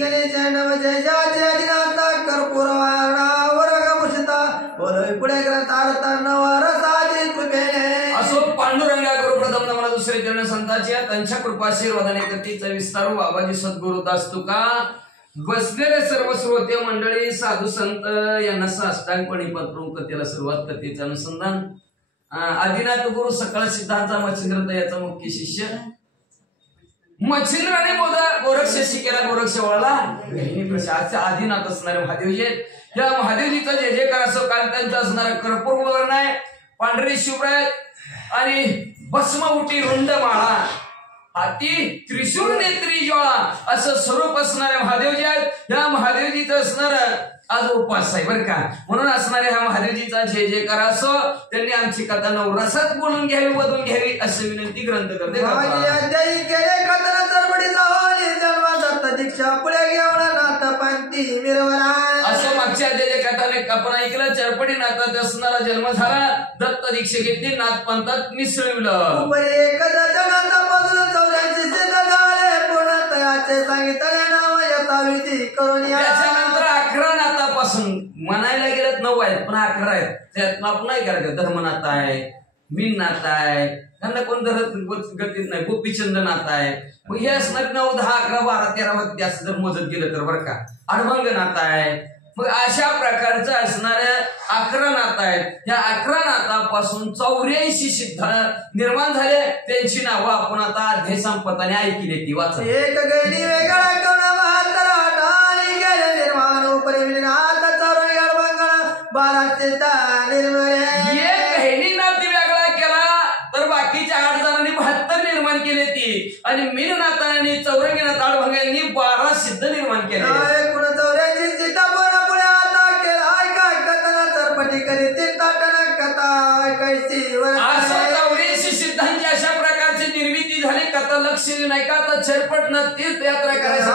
गणेश नव जय जय दिनाता कर्पूर वर्गभूषिता बोलवी पुढे ग्रंथार्थ नवरसाची कृपेने असो पांडुरंगा गुरु प्रथम नमना दुसरे जन संतांची त्यांच्या कृपाशीर्वादाने कथेचा विस्तार बाबाजी सद्गुरु दास तुका बसलेले सर्व श्रोते मंडळी साधू संत यांना साष्टांगपणे पत्रून कथेला सुरुवात कथेचं अनुसंधान आदिनाथ गुरु सकळ सिद्धांचा मच्छिंद्र याचा मुख्य शिष्य मच्छिंद्राने गोरक्ष शिकेला गोरक्ष वळला प्रशासच्या आदिनाथ असणारे महादेवजी या महादेवजीचा जे जे कर असो कारण त्यांचा असणारा कर्पूर वर्ण आहे पांढरी शुभ्र आणि भस्म उठी रुंड माळा हाती त्रिशूळ नेत्री ज्वाळा असं स्वरूप असणारे महादेवजी आहेत या महादेवजीचं असणार आज उपास आहे बरं का म्हणून असणारे हा महादेवजीचा जे जे कर असो त्यांनी आमची कथा नवरसात बोलून घ्यावी वधून घ्यावी अशी विनंती ग्रंथ करते दीक्षा पुढे घेऊन नाथ पंथी मिरवला असं मागच्या अध्याय कथाने आपण ऐकलं चरपडी नाथात असणारा जन्म झाला दत्त दीक्षा घेतली नाथ पंथात मिसळवलं सांगितले नाव यथाविधी करून त्याच्यानंतर 11 नाथापासून म्हणायला गेलं 9 आहेत पण 11 आहेत त्यात आपण नाही करायचं धर्मनाथ आहे मीन नाथ आहे त्यांना कोण गतीत नाही गोपीचंद नाथ आहे मग हे असणार 9 10 11 12 13 मध्ये जास्त जर मोजत गेलं तर बरं का अडभंग नाथ आहे मग अशा प्रकारचं असणाऱ्या 11 नाथ आहेत या 11 नाथापासून 84 सिद्ध निर्माण झाले त्यांची नावं आपण आता अध्याय संपताने ऐकली ती वाचा एक गैरी वेगळा कोण आणि गेले निर्माण उपरिनाथ चौरंग अडभंग 12 सिद्ध निर्माण एक हेनीनाथ वेगळा केला तर बाकीच्या 8 जणांनी 72 निर्माण केले ती आणि मीननाथांनी चौरंगीनाथ अडभंगांनी 12 सिद्ध निर्माण केले सिद्धांची अशा प्रकारची निर्मिती झाली कथा लक्ष नाही का तर छरपट न तीर्थयात्रा करायची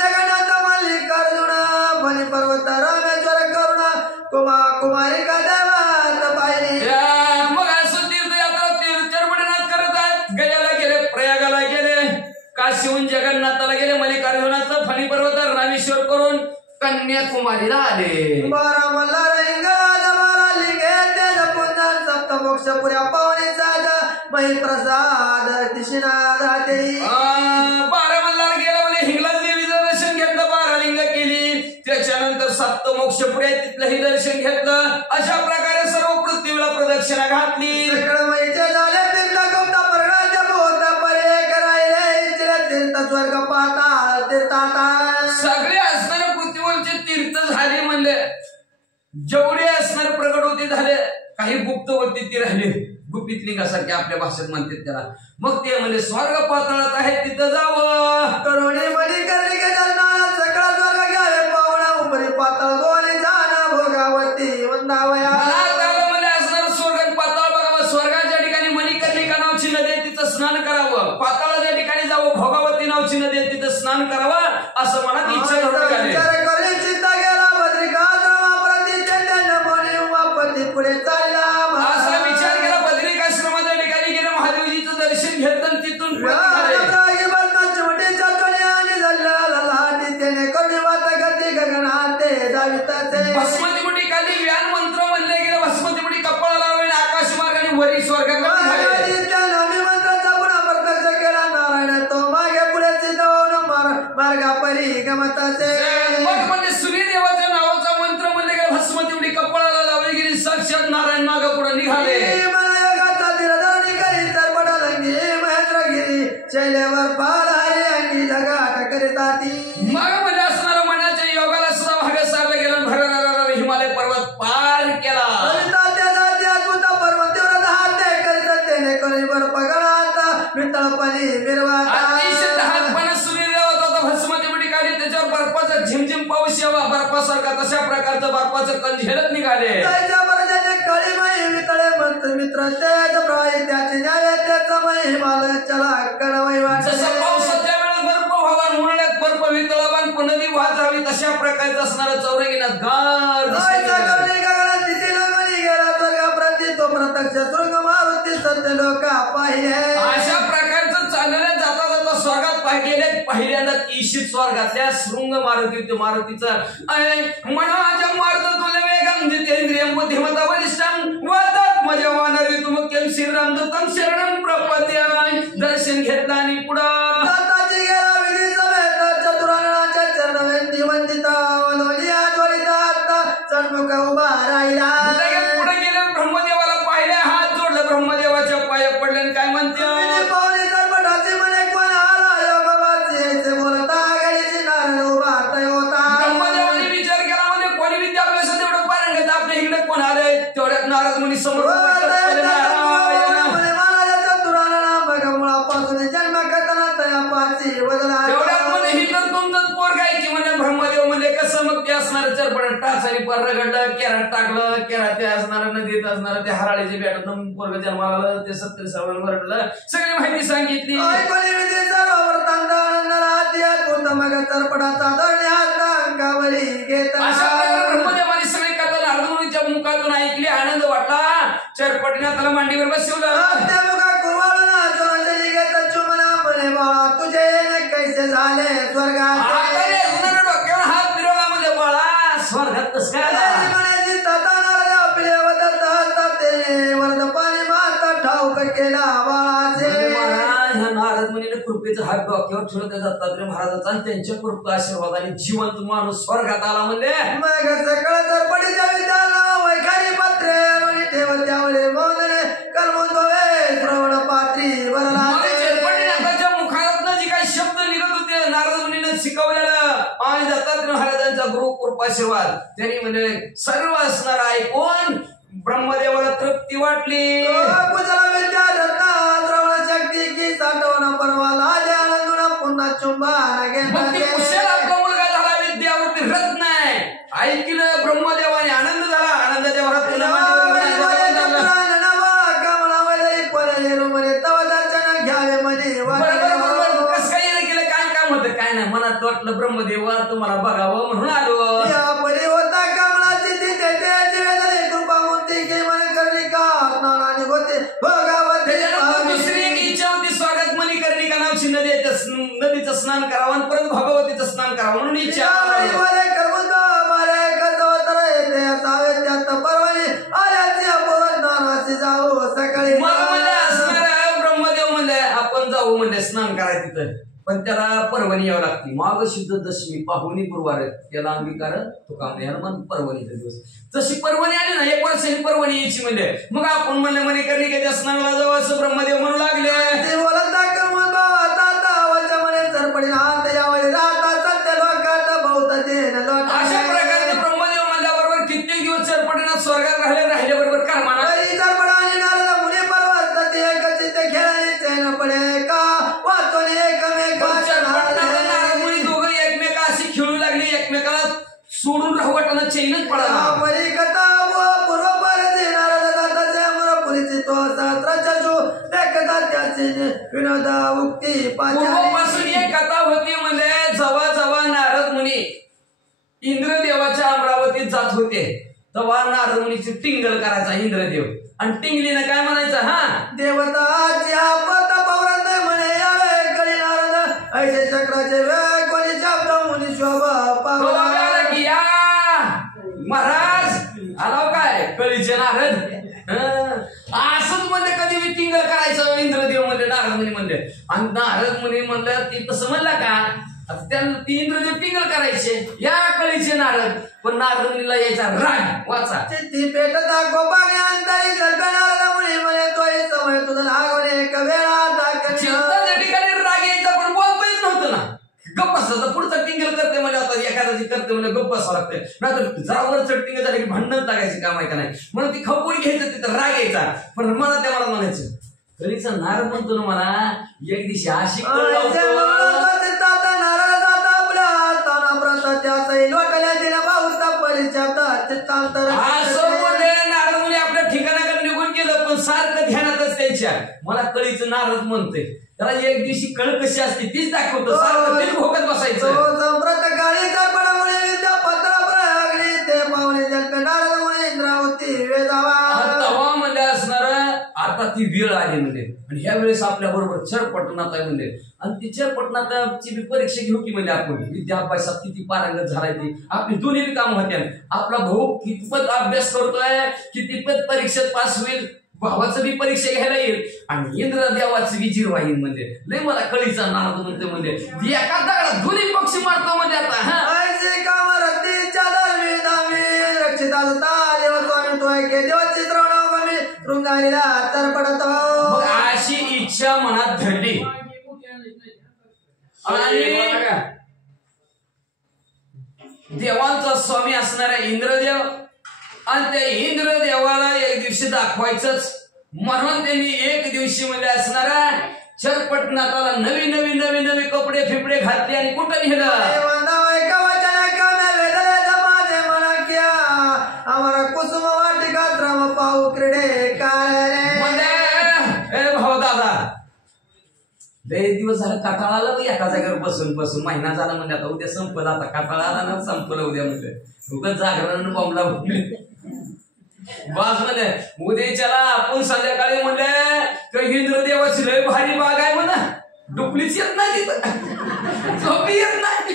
जगन्नाथ मल्लिकार्जुन बनी पर्वत रामेश्वर करुणा कुमारी का देवात पाहिली मग असं तीर्थयात्रा चरपटीनाथ करत आहेत गयाला गेले प्रयागाला गेले काशीहून जगन्नाथाला गेले मल्लिकार्जुनाचं फणी पर्वत रामेश्वर करून कन्याकुमारीला आले बारामल्ला मोक्षपुऱ्या पावणीचा मही प्रसाद दिशनाथ बारामल्ला गेला म्हणजे हिंगलाज देवीचं दर्शन घेतलं 12 लिंग केली त्याच्यानंतर 7 मोक्षपुऱ्या तिथलंही दर्शन घेतलं अशा प्रकारे सर्व पृथ्वीला प्रदक्षिणा घातली झाले तीर्थ गौता परणाच्या बोता परे करायले तीर्थ स्वर्ग पाताळ तीर्थाता सगळे असणारे पृथ्वीवरचे तीर्थ झाले म्हणले जेवढे असणारे प्रगट होते झाले काही गुप्तवरती ती राहिले गुपित लिंगासारखे आपल्या भाषेत म्हणतात त्याला मग ते म्हणजे स्वर्ग पाताळात आहे तिथं जावं करुणी मणी करणी सगळा स्वर्ग घ्यावे पावणा उपरी पाताळ दोन्ही जाणं भोगावती वंदावया म्हणजे असणार स्वर्ग पाताळ बघावं स्वर्गाच्या ठिकाणी मणिकर्णिका नावची नदी आहे तिथं स्नान करावं पाताळाच्या ठिकाणी जावं भोगावती नावची नदी आहे तिथं स्नान करावं असं मनात इच्छा पुढे चालला असा विचार केला बद्रिकाश्रमाच्या ठिकाणी गेलं महादेवजीचं दर्शन घेतलं तिथून भस्मतीमुठी खाली व्यान मंत्र म्हणले गेले भस्मतीमुठी कपाळ लावले आकाश मार्गाने वरी स्वर्गाकडे मंत्राचा पुन्हा प्रत्यक्ष केला नारायण तो मागे पुढे मार्गा परी गमताचे मग म्हणजे सूर्यदेवाच्या नावाचा मंत्र म्हणले गेला भस्मतीमुठी कपाळाला लावली गेली साक्षात नारायण माग पुढे निघाले शैलेवर पार हरी अंगी जगाट करिताती मग म्हणजे असणारा मनाच्या योगाला सुद्धा भाग सारला गेला भर हिमालय पर्वत पार केला पर्वत हाते करीत त्याने करी बर पगळाता वितळपणी निर्वाता अतिशय हातपणा सूर्यदेवाचा होता भस्मतीमुठी काढली त्याच्यावर बर्फाचा झिमझिम पाऊस यावा बर्फासारखा तशा प्रकारचं बर्फाचं कण झेलत निघाले कळी माई वितळे मंत्र मित्र तेज प्राय त्याची न्याय त्याचा महिमाल चला कडवई जसं पावसाच्या वेळेस बर्फ व्हावा उन्हाळ्यात बर्फ वितळावा नदी वाहत राहावी तशा प्रकारचं असणारं चौरंगीनाथ गार तो प्रत्यक्ष स्वर्ग मारुती सत्य लोक पाहिले अशा प्रकारचं चाललेल्या जाता जाता स्वर्गात पहिल्यांदा ईशित स्वर्गातल्या शृंग मारुतीचं मनाच्या मार्ग तुला वेगम जितेंद्रियम बुद्धिमता वरिष्ठम वादात्मज वानरवितुमुख्यम श्रीरामदूतम शरणम प्रपद्याय दर्शन घेतला आणि पुढं दत्ताची गेला विधी समेत चतुरांगणाच्या चरणवेंदी वंदिता वनवलिया ज्वलिता आत्ता चढमुख उभा राहिला. लगेच पुढे गेले ब्रह्मदेवाला पाहिले हात जोडले ब्रह्मदेवाच्या पाया पडले आणि काय म्हणते पावले चरपटाचे म्हणे कोण आला योगाबाचे बोलता गाडीची नारळ उभा होता. ब्रह्मदेवाने विचार केला म्हणजे कोणी विद्याभ्यासात एवढं पारंगत आपल्या इकडे कोण आलंय तेवढ्यात नारद मुनी समोर ब्रह्मदेव म्हणजे कसं मग ते असणार चरपट टाचारी परगडलं केरात टाकलं केरात ते असणार नदीत असणार ते हराळीचे बॅटून पोरग जन्माला आलं ते 70 सावळ वरडलं सगळी माहिती सांगितली. ब्रह्मदेवाने सगळी कथा नारदमुनीच्या मुखातून ऐकली आनंद वाटला चरपटीने त्याला मांडीवर बसवलं. तुझे कैसे झाले स्वर्गात हात फिरवला म्हणजे बाळा स्वर्गात कस काय केला नारद मुनीने कृपेचा हात डोक्यावर ठेवलं त्या दत्तात्रय महाराजांचा आणि त्यांच्या कृपा आशीर्वादाने जिवंत माणूस स्वर्गात आला म्हणजे मग सकाळ चरपटीच्या विद्याला वैखारी पत्रे ठेव त्यावेळे मोदने कर्मोद्भवे श्रवण पात्री भरला. चरपटीच्या मुखातनं जे काही शब्द निघत होते नारद मुनीने शिकवलेलं आणि दत्तात्रय महाराजांचा गुरु कृपाशीर्वाद त्यांनी म्हणजे सर्व असणार ऐकून ब्रह्मदेवाला तृप्ती वाटली. विद्या दत्ता श्रवण शक्ती की साठवण परवाला आनंदून पुन्हा चुंबाना कुशल आपला मुलगा झाला विद्यावरती रत्न आहे ऐकलं ब्रह्मदेवाने आनंद झाला आनंदाच्या भरात घ्यावे म्हणे कस काही केलं काय काम होतं काय नाही मनात वाटलं ब्रह्मदेव तुम्हाला बघावं म्हणून आलो. परी होता कमळाची कृपामूर्ती घे मन करणी का स्नानाने होते दुसरी एक इच्छा होती स्वागत मणिकर्णिका नावची नदीचं स्नान करावं आणि परत भगवतीचं स्नान करावं म्हणून इच्छा सकाळी ब्रह्मदेव म्हणले आपण जाऊ म्हणले स्नान करायचं तिथं पण त्याला पर्वणी यावं लागते माघ शुद्ध दशमी पाहुणी गुरुवार त्याला अंगीकार तुका मन पर्वणीचा दिवस तशी पर्वणी आली ना 1 वर्षाची पर्वणी यायची म्हणजे मग आपण म्हणले मणिकर्णिकेच्या स्नानाला जाऊ असं ब्रह्मदेव म्हणू लागले. अशा प्रकारे ब्रह्मदेव म्हणल्याबरोबर कित्येक दिवस चरपटीनाथ स्वर्गात राहिले बरोबर कर्माना एकमेकाशी खेळू लागली एकमेकाला सोडून राहू वाटणं चैनच पडाला. पूर्वपासून एक कथा होती म्हणजे जेव्हा जेव्हा नारद मुनी इंद्रदेवाच्या अमरावतीत जात होते तेव्हा नारद मुनीची टिंगल करायचा इंद्रदेव आणि टिंगलीनं काय म्हणायचं हा देवताची आपत पौरात म्हणे यावे कळी नारद ऐसे चक्राचे वेळ कोणी शब्द मुनी शोभा या महाराज आलो काय कळीचे नारद असंच म्हणले कधी मी टिंगल करायचं इंद्रदेव म्हणले नारद मुनी म्हणले आणि नारद मुनी म्हणलं ती तसं म्हणला का त्यांना ती इंद्रदेव टिंगल करायचे या कळीचे नारद पण नारद मुनीला यायचा राग वाचा ती पेटता गोपाने अंतरी नारद मुनी म्हणे तोय समय तुझं लागवणे एक वेळा त्या ठिकाणी राग यायचा पण बोलता येत नव्हतं ना गप्प असायचं पुढचा टिंगल करते म्हणजे आता एखाद्याची करते म्हणजे गप्प असावं लागते नाहीतर जरावर टिंगल झाले की भांडण लागायची काम आहे का नाही म्हणून ती खपून घ्यायचं तिथं राग यायचा पण मला त्या मला म्हणायचं कळीचा नारद म्हणतो ना मला एक दिवशी अशी नारद मुनी आपल्या ठिकाणाकडे निघून गेलं पण सारखं ध्यानातच त्यांच्या मला कळीचं नारद म्हणतोय त्याला एक दिवशी कळ कशी असते तीच दाखवतो सारखं तेच भोगत बसायचं तेव्हा म्हणजे असणार आता ती वेळ आली म्हणजे आणि ह्या वेळेस आपल्या बरोबर चरपटनाथ आहे म्हणजे आणि ती चरपटनाथाची परीक्षा घेऊ की म्हणजे आपण विद्या अभ्यासात किती पारंगत झालाय ती आपली दोन्ही काम होत्या आपला भाऊ कितपत अभ्यास करतोय कितीपत परीक्षेत पास होईल भावाचं बी परीक्षा घ्यायला येईल आणि इंद्रदेवाचं बी जीव राहील म्हणजे लय मला कळीचा नाद म्हणते म्हणजे एका दगडात दोन्ही पक्षी मारतो म्हणजे आता अशी इच्छा मनात धरली आणि देवांचा स्वामी असणारा इंद्रदेव आणि त्या इंद्रदेवाला एक दिवशी दाखवायचंच म्हणून त्यांनी एक दिवशी म्हणजे असणारा चरपटनाथाला नवी नवी नवी नवी कपडे फिपडे घातले आणि कुठं नेलं भाऊ दादा लय दिवस झालं काटाळा आला एका जागेवर बसून बसून महिना झाला म्हणजे आता उद्या संपलं आता काटाळा आला ना संपलं उद्या म्हणजे उगाच जागरण बॉम्बला बाज म्हणजे उद्याच्याला आपण संध्याकाळी म्हणले इंद्रदेवाची लय भारी बाग आहे म्हणा डुपलीच येत नाही तिथं झोपी येत नाही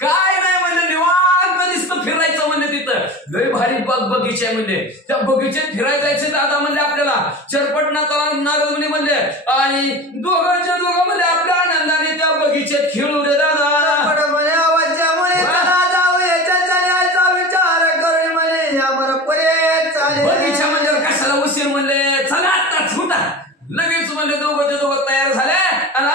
काय नाही म्हणजे निवांत नुसतं फिरायचं म्हणजे तिथं लय भारी बाग बगीचा आहे म्हणजे त्या बगीच्यात फिरायला जायचं दादा म्हणजे आपल्याला चरपटनाथाला नारद मुनी म्हणले आणि दोघांच्या दोघांमध्ये आपल्या आनंदाने त्या बगीच्यात खेळू रे दादा बगीचा म्हणजे कशाला उशीर म्हणले चला आता छुटा लगेच म्हणले दोघं तयार झाले आणि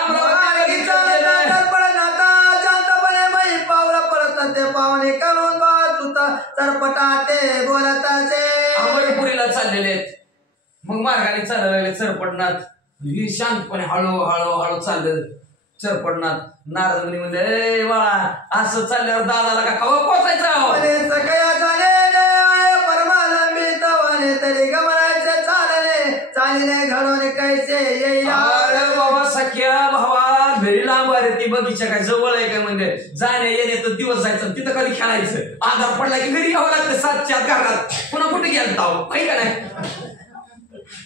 अमरपुरीला चाललेले आहेत मग मार्गाने चालले लागले चरपटनाथ ही शांतपणे हळूहळू चाललं चरपटनाथ नारद मुनी म्हणजे बाळा असं चालल्यावर दादाला का कवा पोचायचं तरी गमनाचे चालले घडवणे कैसे येईल बाबा सख्या भावा घरी लांब आहे ती बगीचा काय जवळ आहे काय म्हणजे जाण्या येण्याचं दिवस जायचं तिथं कधी खेळायचं आधार पडला की घरी यावं लागतं 7च्या घरात पुन्हा कुठे गेलं ताव काही का नाही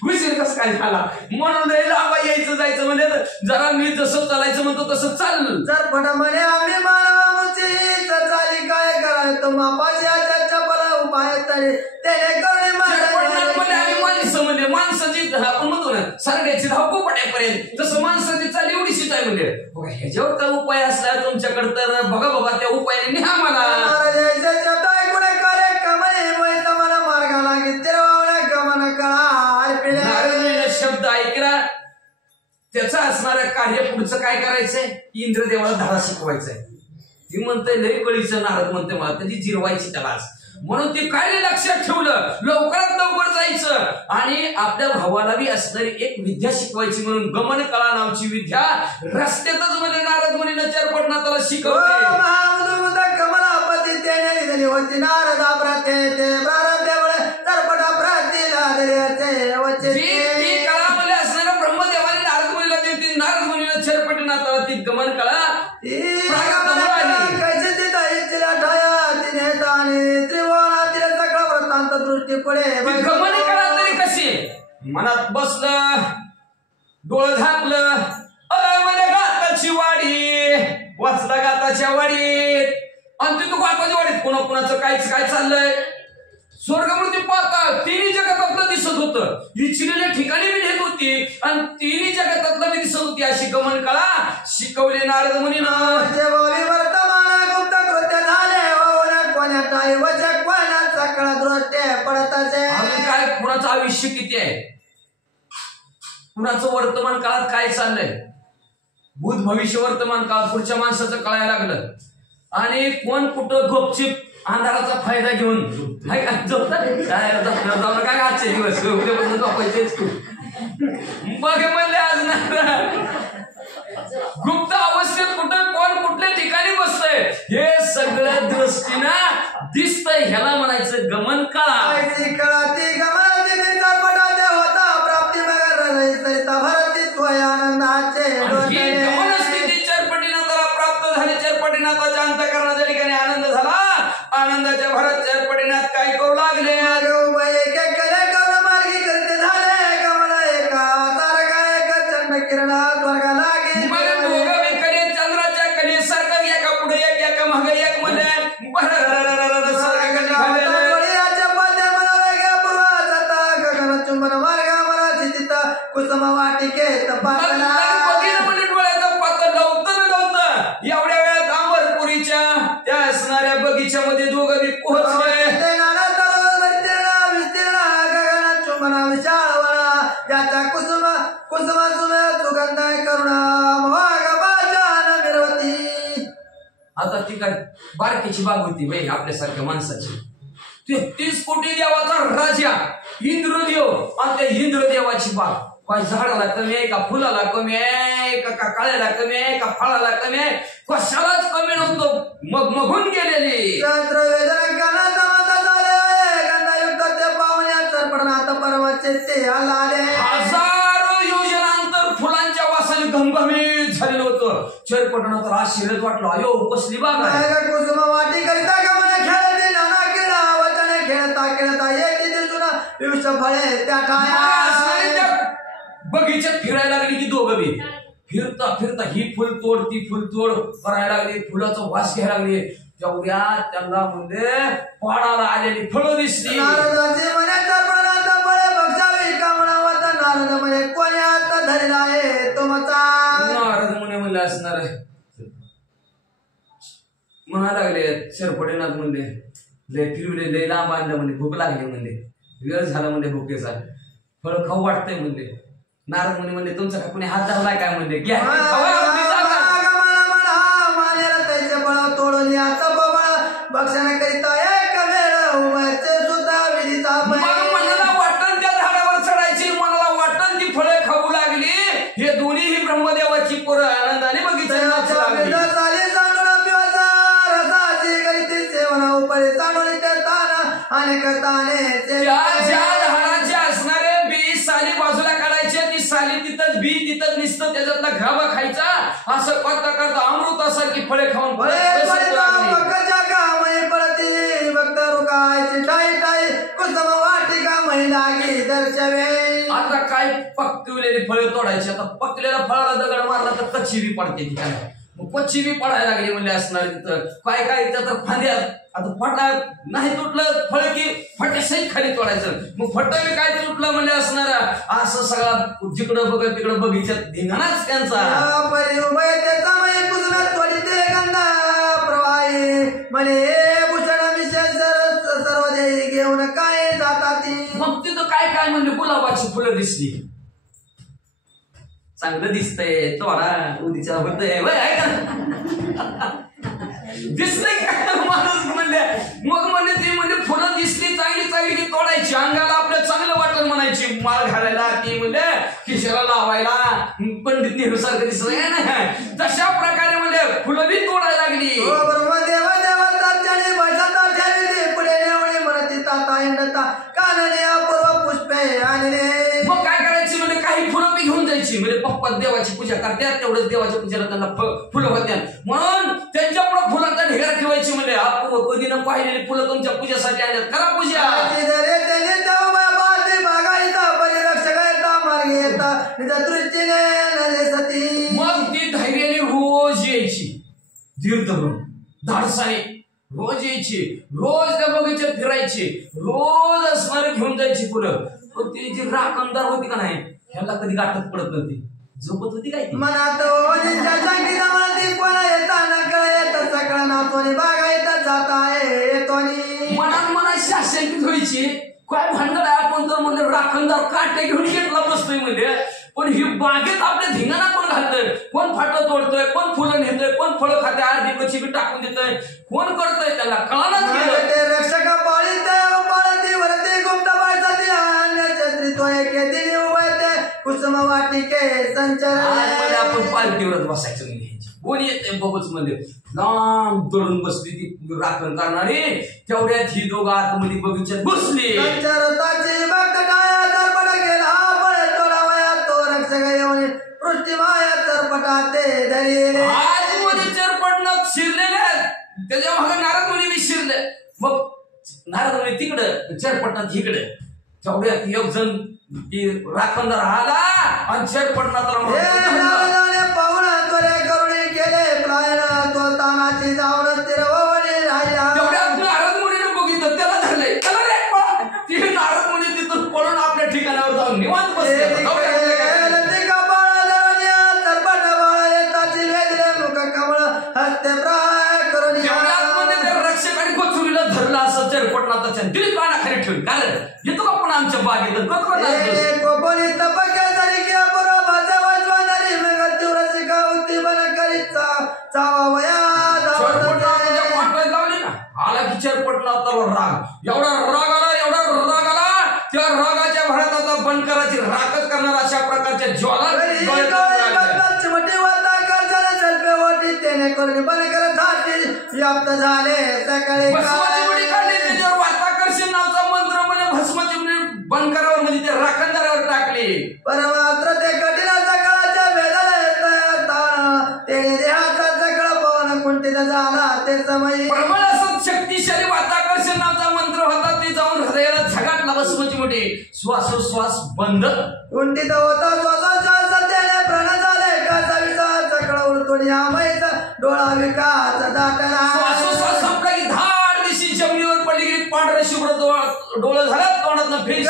उशीर कसं काय झाला म्हणून लांबा यायचं जायचं म्हणजे जरा मी जसं चालायचं म्हणतो तसं चाल चरपट म्हणे आम्ही मानवाची चाली काय करायचं मापाशी चपला उपाय तरी त्याने करून माणसाची आपण म्हणतो ना सरड्याची धाव पोपट्यापर्यंत तसं माणसाची चाल एवढीशीच आहे म्हणजे ह्याच्यावर काय उपाय असला तुमच्याकडे तर बघा बाबा त्या उपायाने निहा मला शब्द ऐकला त्याचं असणारं कार्य पुढचं काय करायचंय इंद्रदेवाला धडा शिकवायचाय ती म्हणते लय कळीचं नारद म्हणते मला त्याची जिरवायची त्याला म्हणून ती काय लक्षात ठेवलं लवकरात लवकर जायचं आणि आपल्या भावाला बी असणारी एक विद्या शिकवायची म्हणून गमन कला नावाची विद्या रस्त्यातच म्हणजे नारद मुनीनं चरपटनाथाला शिकवली ब्रह्मदेवाने नारद मुनीला दिली नारद मुनीनं चरपटनाथाला ती गमन कला गमन कला तरी कशी मनात बसलं डोळ झाकलं म्हणजे गाताची वाडी वाचला गाताच्या वाडीत आणि तिथं गाताच्या वाडीत कोणाचं काय चाललंय स्वर्गमूर्ती पाहता तिन्ही जगातातलं दिसत होतं इच्छिलेल्या ठिकाणी मी नेत होती आणि तिन्ही जगातातलं मी दिसत होती अशी गमन कला शिकवली नारद मुनीनं काय कुणाचं आयुष्य किती आहे कुणाचं वर्तमान काळात काय चाललंय भूत भविष्य वर्तमान काळात पुढच्या माणसाचं कळायला लागलं आणि कोण कुठं गपचिप अंधाराचा फायदा घेऊन काय आजचे दिवस उद्यापासून झोपायचेच मग म्हणले आज ना गुप्त अवस्थेत कुठं कोण कुठल्या ठिकाणी बसतंय हे सगळं दृष्टीनं दिसतंय ह्याला म्हणायचं गमन कळा गमन स्थिती चरपटीनाथाला प्राप्त झाली चरपटीनाथाच्या अंतःकरणाच्या ठिकाणी आनंद झाला आनंदाच्या भरात चरपटीनाथ काय करू लागले तिकडा स्वर्गाला गेले मग दोघं बी कले चंद्राच्या कलेसारखं एका पुढे एक एका मागे एक मध्ये स्वर्गाकडे निघालेलं. वडिलाच्या पाद्या मला वेगळ्या पूर्वाचा ता गगन चुंबन मार्गा मला चित्ता कुसुम वाटिकेत पातला एवढ्या वेळात अंबरपुरीच्या त्या असणाऱ्या बगीच्यामध्ये दोघं बी पोहोचले. ज्याचा कुसुम कुसुम सुगंध करुणा मिरवती. आता ती काय बारकीची बाग होती बाई आपल्यासारख्या माणसाची. 33 कोटी देवाचा राजा इंद्रदेव आणि त्या इंद्रदेवाची बाग काय झाडाला कमी आहे का फुलाला कमी आहे का काळ्याला कमी आहे का फळाला कमी आहे कशालाच कमी नव्हतं मगमगून गेलेली. हजारो योजनांतर फुलांच्या वासाने घमघमीत झालेलं होतं. चरपटणं तर आश्चर्यच वाटलं अयो कसली बाग आहे. कुसुम वाटी करिता गमन खेळते नाना क्रीडा वचने खेळता खेळता येते जुना पियुष फळे त्या ठाया. बगीच्यात फिरायला लागली की दोघं बी फिरता फिरता ही फुल तोड ती फुल तोड करायला लागली. फुलाचा वास घ्यायला लागली. तेवढ्या त्यांना म्हणजे पाडाला आलेली फळं दिसली. नारदाचे म्हणे दर्पणात फळे बक्षावी का म्हणावत नारद म्हणे कोणी आता धरला आहे तुमचा. नारद म्हणे म्हणले असणार म्हणा लागले शेरपटेनाथ म्हणजे लय फिरवले लय लांब आणलं म्हणजे भूक लागली म्हणजे वेळ झाला म्हणजे भुकेचा फळ खाऊ वाटतंय म्हणजे. नारद मुनी म्हणले तुमचा का कोणी हात धरलाय काय म्हणले घ्या तोडून याचा भक्षण करिता एक वेळ उभ्याचे सुद्धा विधीचा मनाला वाटण त्या झाडावर चढायची मनाला वाटण ती फळे खाऊ लागली. हे दोन्ही ब्रह्मदेवाची पोरं आनंदाने बघितलं. झाडाच्या असणारे बी साली बाजूला काढायचे ती साली तिथंच बी तिथंच निसतं त्याच्यातला घाबा खायचा असं करता करता अमृतासारखी फळे खाऊन आता काय पकलेली फळे तोडायची. आता पकलेल्या फळाला दगड मारला तर कच्ची बी पडते ती काय मग कच्ची बी पडायला लागली म्हणजे असणार तिथं काय काय तर फांद्यात आता फटा नाही तुटलं फळ की फट्यासहित खाली तोडायचं. मग फट बी काय तुटलं म्हणजे असणार असं सगळा जिकडं बघत तिकडं बगीच्यात धिंगाणाच त्यांचा. घेऊन काय जातात. मग तिथं काय काय म्हणजे गुलाबाची फुलं दिसली. चांगलं दिसतंय तोडा उदीच्या होतंय दिसतंय काय माणूस म्हणले. मग म्हणजे ती म्हणजे फुलं दिसली चांगली चांगली तोडायची अंगाला आपल्या चांगलं वाटत म्हणायची माळ घालायला ती म्हणजे खिशाला लावायला पंडित नेहरू सारखं दिसत ना तशा प्रकारे म्हणजे फुलं बी तोडायला लागली. मग काय करायची म्हणजे काही फुलं बी घेऊन जायची म्हणजे पप्पा देवाची पूजा करतात तेवढंच देवाच्या पूजेला त्यांना फुलं होत्या म्हणून त्यांच्या पुढे फुलांचा ढिगारा ठेवायची म्हणजे आपण कधी न पाहिलेली फुलं तुमच्या पूजेसाठी आल्यात करा पूजा. मग ती धैर्याने रोज यायची धीर धरून धाडसाने रोज यायची रोज त्या बगीच्यात फिरायची रोज असणारे घेऊन जायची फुलं. पण ती जी राखणदार होती का नाही ह्याला कधी गाठत पडत नव्हती झोपत होती काय मनात मनात मनात शासकीय व्हायची काय भांडण आहे आपण तर म्हणजे राखणदार काटे घेऊन घेतला बसतोय म्हणजे पण ही बागेत आपल्या धिंगाणा कोण घालतोय कोण फाटं तोडतोय कोण फुलं नेतोय कोण फळं खाते अर्धी कच्ची बी टाकून देतोय कोण करतोय त्याला कळालंच गेलं. रक्षक पाळीते वरते गुप्त बाळातील कुसुम वाटिके संचर आपण पालखीवरच बसायचं नाही कोण येते बघूच मध्ये लांब दळून बसली ती राखण करणारी तेवढ्यात ही दोघं आतमध्ये बगीच्यात बसली. आतमध्ये चरपटणात शिरलेले त्याच्या मागे नारद मुनी बी शिरले. मग नारद मुनी तिकडं चरपटणात इकडे तेवढ्यात एक जण ती राखणदार आला आणि शेरपटनाथाला पाहुणा त्वरे करुणी केले प्रायण तो तानाची जाऊन तिरवणी राहिला. तेवढ्यात नारद मुनीने बघितलं त्याला धरले त्याला रे पळा. ती नारद मुनी तिथून पळून आपल्या ठिकाणावर जाऊन निवांत बसले. रक्षकाने कोचुरीला धरला असं चरपटनाथाच्या दिल पानाखाली ठेवून काय येतो का पण आमच्या बागेत आला की चरपटनाथावर राग एवढा राग आला त्या रागाच्या भरात आता बंद करायची राखच करणार अशा प्रकारच्या ज्वाला झाले सकाळी त्याच्यावर वाताकर्षण नावचा मंत्र म्हणजे भस्माची बंद करावर म्हणजे ते राखणदारावर टाकले. परमात्र ते कठीण सकाळच्या वेळेला त्याने देहाचा सकाळ पवन कुंठित झाला ते समय प्रबळ असं शक्तिशाली वाताकर्षण नावचा मंत्र होता ते जाऊन हृदयाला झगाटला भस्माची मोठी श्वासोश्वास बंद कुंठित होता श्वासोश्वास त्याने प्रण झाले कसा विश्वास सकाळ उलटून या मैचा डोळा विकास दाटला श्वासोश्वास संपला की धाड दिशी जमिनीवर पडली की पांढरे शुभ्र डोळं झालं तोंडातनं फेस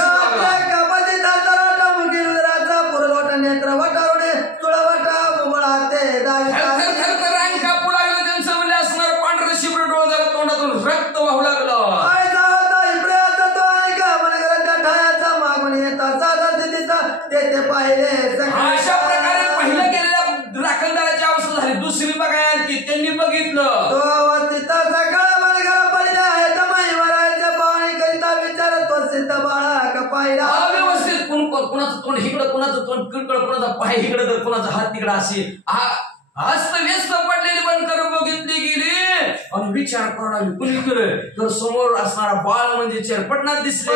पुरवट नेत्र वटारुडे तुळवटा मुबळा ते रांका पुढागलं त्यांचं म्हणजे असणार पांढरे शुभ्र डोळं झालं तोंडातून रक्त वाहू लागलं. अशा प्रकारे पहिलं गेलेल्या राखणदाराची अवस्था झाली. दुसरी बघायला ती त्यांनी बघितलं व्यवस्थित कुणाचं तोंड इकडं कुणाचं तोंड तिकडं कुणाचा पाय इकडं तर कुणाचा हात तिकडं असे हस्त व्यस्त पडलेली बंद करून बघितली गेली आणि विचार करावी कुणी केलं तर समोर असणारा बाळ म्हणजे चरपटनाथ दिसले.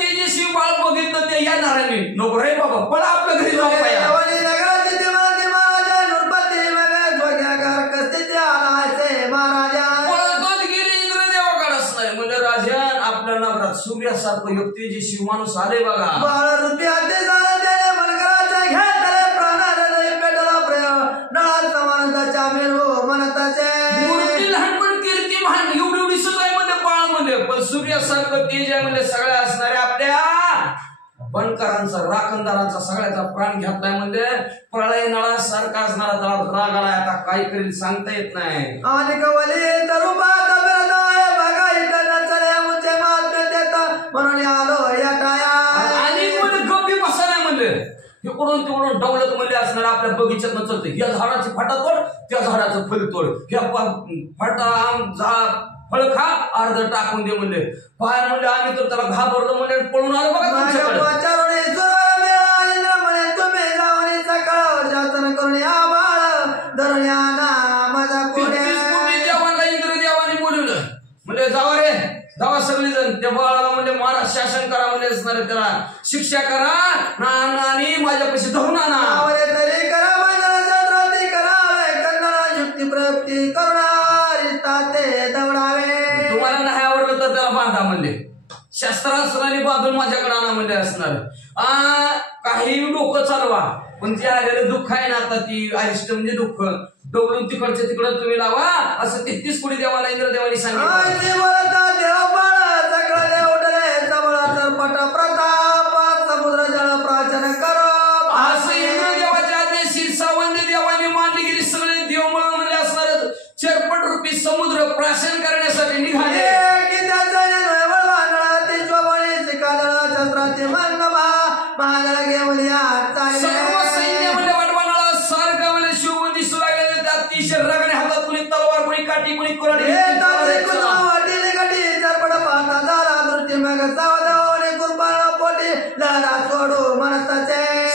तेजस्वी बाळ बघितलं ते येणाऱ्याने नको रे बाबा पण आपल्या घरी जाऊ सूर्यासारखं एक तेजस्वी माणूस आले बघा. मूर्ती लहानपण कीर्ती महान एवढी सगळ्या मध्ये बाळ मध्ये पण सूर्यासारखं तेज आहे म्हणजे सगळ्या असणाऱ्या आपल्या बनकरांचा राखणदारांचा सगळ्याचा प्राण घेतलाय म्हणजे प्रळय नळासारखा असणारा त्याला राग आलाय. आता काय करेल सांगता येत नाही. म्हणून आलो या आणि गप्पी बसायला म्हणले इकडून तिकडून डवलत मध्ये असणार आपल्या बगीच्यातनं चालते. या झाडाची फाटा तोड त्या झाडाचं फळ तोड ह्या फाटा फळ खा अर्ध टाकून दे म्हणले. पाय म्हणले आम्ही तर त्याला घाबरलो म्हणजे पळून आलो बघा देवाला इंद्रदेवाने बोलवलं म्हणजे जावा रे जावा सगळेजण त्या बाळाला म्हणजे महाराज शासन करा म्हणजे असणार त्याला शिक्षा करा आणि माझ्यापाशी धरून आणा तुम्हाला नाही आवडलं तर त्याला बांधा म्हणले शस्त्रास्त्राने बांधून माझ्याकडे आणा म्हणजे असणार. काही डोकं चालवा पण जे आलेलं दुःख आहे ना आता ती अरिष्ट म्हणजे दुःख डोळून तिकडच्या तिकडं तुम्ही लावा असं 33 कोटी देवाला इंद्रदेवानी सांगितलं. समुद्र जळ प्राचन करो असं इंद्रदेवाच्या आदेशी सावंत देवाने मानली गेली. सगळे देव म्हणून म्हणजे असणार चरपट रूपी समुद्र प्राशन करण्यासाठी निघाले. सर्व सैन्य म्हणजे वडवानाला सारखं म्हणजे शिवबंदी दिसू लागले. त्यात 30 रगाने हातात कुणी तलवार कुणी काठी कुणी कुऱ्हाडी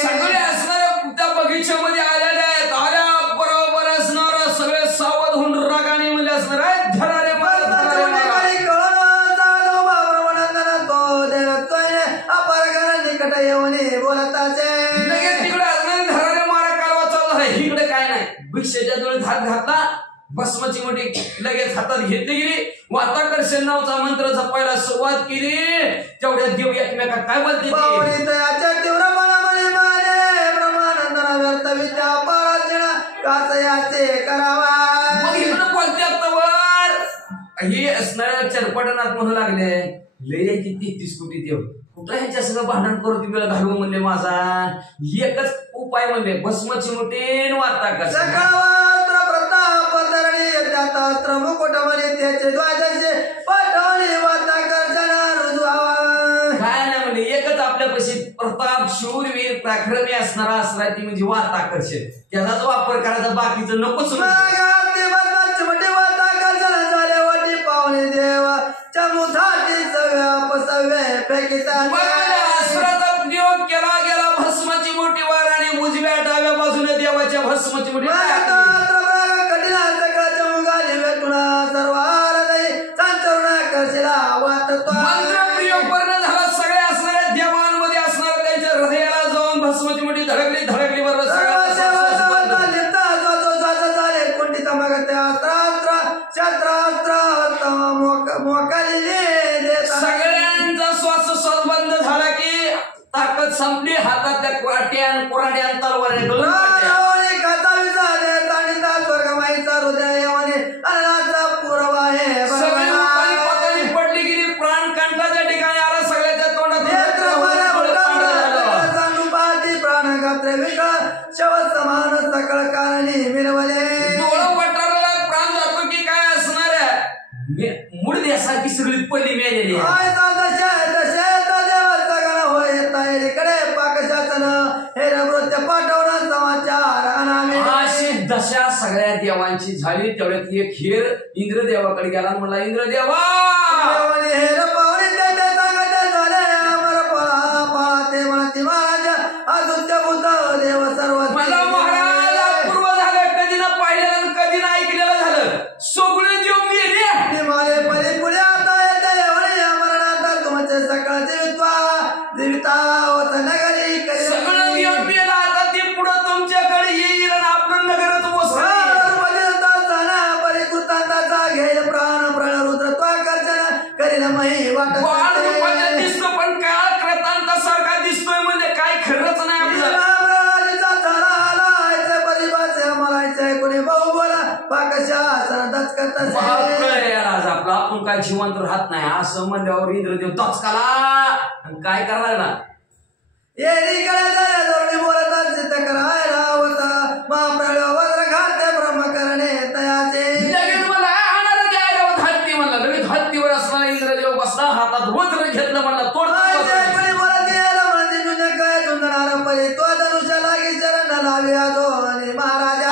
सगळे असणाऱ्या त्या बगीच्यामध्ये आलेले आहेत. आल्या बरोबर असणार सगळे सावध होऊन रागाने म्हणजे असणार आहेत धरारे तिकडे असणारे धरारे मारा कालवा चालू आहे. इकडे काय नाही भिक्षेच्या डोळे हात घातला भस्माची मोठी लगेच हातात घेतली गेली. वाताकर्षण नावाचा मंत्र जपायला सुरुवात केली. तेवढ्या देव एकमेकात काय बोलते पावनी तयाच्या तीव्र बळामुळे माने ब्रह्मानंदना व्यर्थ विद्या पराजणा काचयाचे करावा. मग इकडं बोलत्यात तवर हे असणाऱ्या चरपटनात म्हणू लागले लय आहे की 33 कोटी देव कुठं ह्याच्या सगळं भांडण करू तुम्हाला घालू म्हणले. माझा एकच उपाय म्हणले भस्माची मोठी वाताकर्षण. सकाळवात्र प्रताप तरणी त्यात मुकुट म्हणे त्याचे द्वादशे पटवणे वाताकर्षण रुजवावा. काय नाही म्हणले एकच आपल्यापाशी प्रताप शूरवीर पराक्रमी असणारा असणार ती म्हणजे वाताकर्षण. त्याचाच वापर करायचा बाकीचं नकोच. मोठे वाताकर्षण झाले वाटी पाहुणे देवा चमुथाटी सव्या पैकीचा उपयोग केला गेला भस्माची मोठी वार आणि उजव्या डाव्या बाजूने देवाच्या भस्माची मोठी कठीणा सकाळच्या मुगाली वेटुणा सर्वार मंत्र प्रयोग करणं झाला. सगळ्या असणाऱ्या देवांमध्ये असणाऱ्या त्यांच्या हृदयाला जाऊन भस्माची मोठी धडकली बरोबर सगळ्यांचा श्वास बंद झाला की ताकद संपली. हातातल्या कुराड्या तलवार पडली गेली. प्राण कंठाच्या ठिकाणी आला. सगळ्याच्या तोंडात शव समान सकळ कारणी मिळवले. डोळं पटारला प्राण जातो की काय असणार आहे. मूळ देशाची सगळी पल्ली मिळालेली आहे. दशा सगळ्या देवांची झाली. तेवढ्यात एक हेर इंद्रदेवाकडे गेला. म्हणला इंद्रदेवा हेर पाहुणे झाले अमर पाहते म्हणते महाराज आदुत्य भूत देव सर्व. मला महाराज अपूर्व झालं. कधी ना पाहिलेलं कधी ना ऐकलेलं झालं. सगळे देव मेले. हिमालय परी पुढे आता येते अमरनाथ तुमचे सकाळ जीविता होत नगरी सगळं देव मेला. आता ते पुढं तुमच्याकडे येईल आणि आपलं नगरच घेईल प्राण प्रण रुद्र करील मही वाटत दिसतो पण काळ कृतांता सारखा दिसतोय म्हणजे काय खरंच नाही आपलं. परिभाषे मरायचंय कोणी भाऊ बोला पाकशा दचकत आज आपला आपण काय जिवंत राहत नाही असं म्हणल्यावर इंद्रदेव दचकाला काय करायला लागला. येरीकडे बोलतात सिद्ध करायला होता महाप्रळ वज्र घाते ब्रह्म करणे तयाचे. लगेच मला आणायला द्यायला होत हत्ती म्हणला. लगेच हत्तीवर असणारा इंद्रदेव बसला. हातात वज्र घेतलं म्हणला तोड बोलत यायला म्हणते तुझ्या काय चुंदणार परी तो धनुष्य लागे चरण लावे आजो आणि महाराजा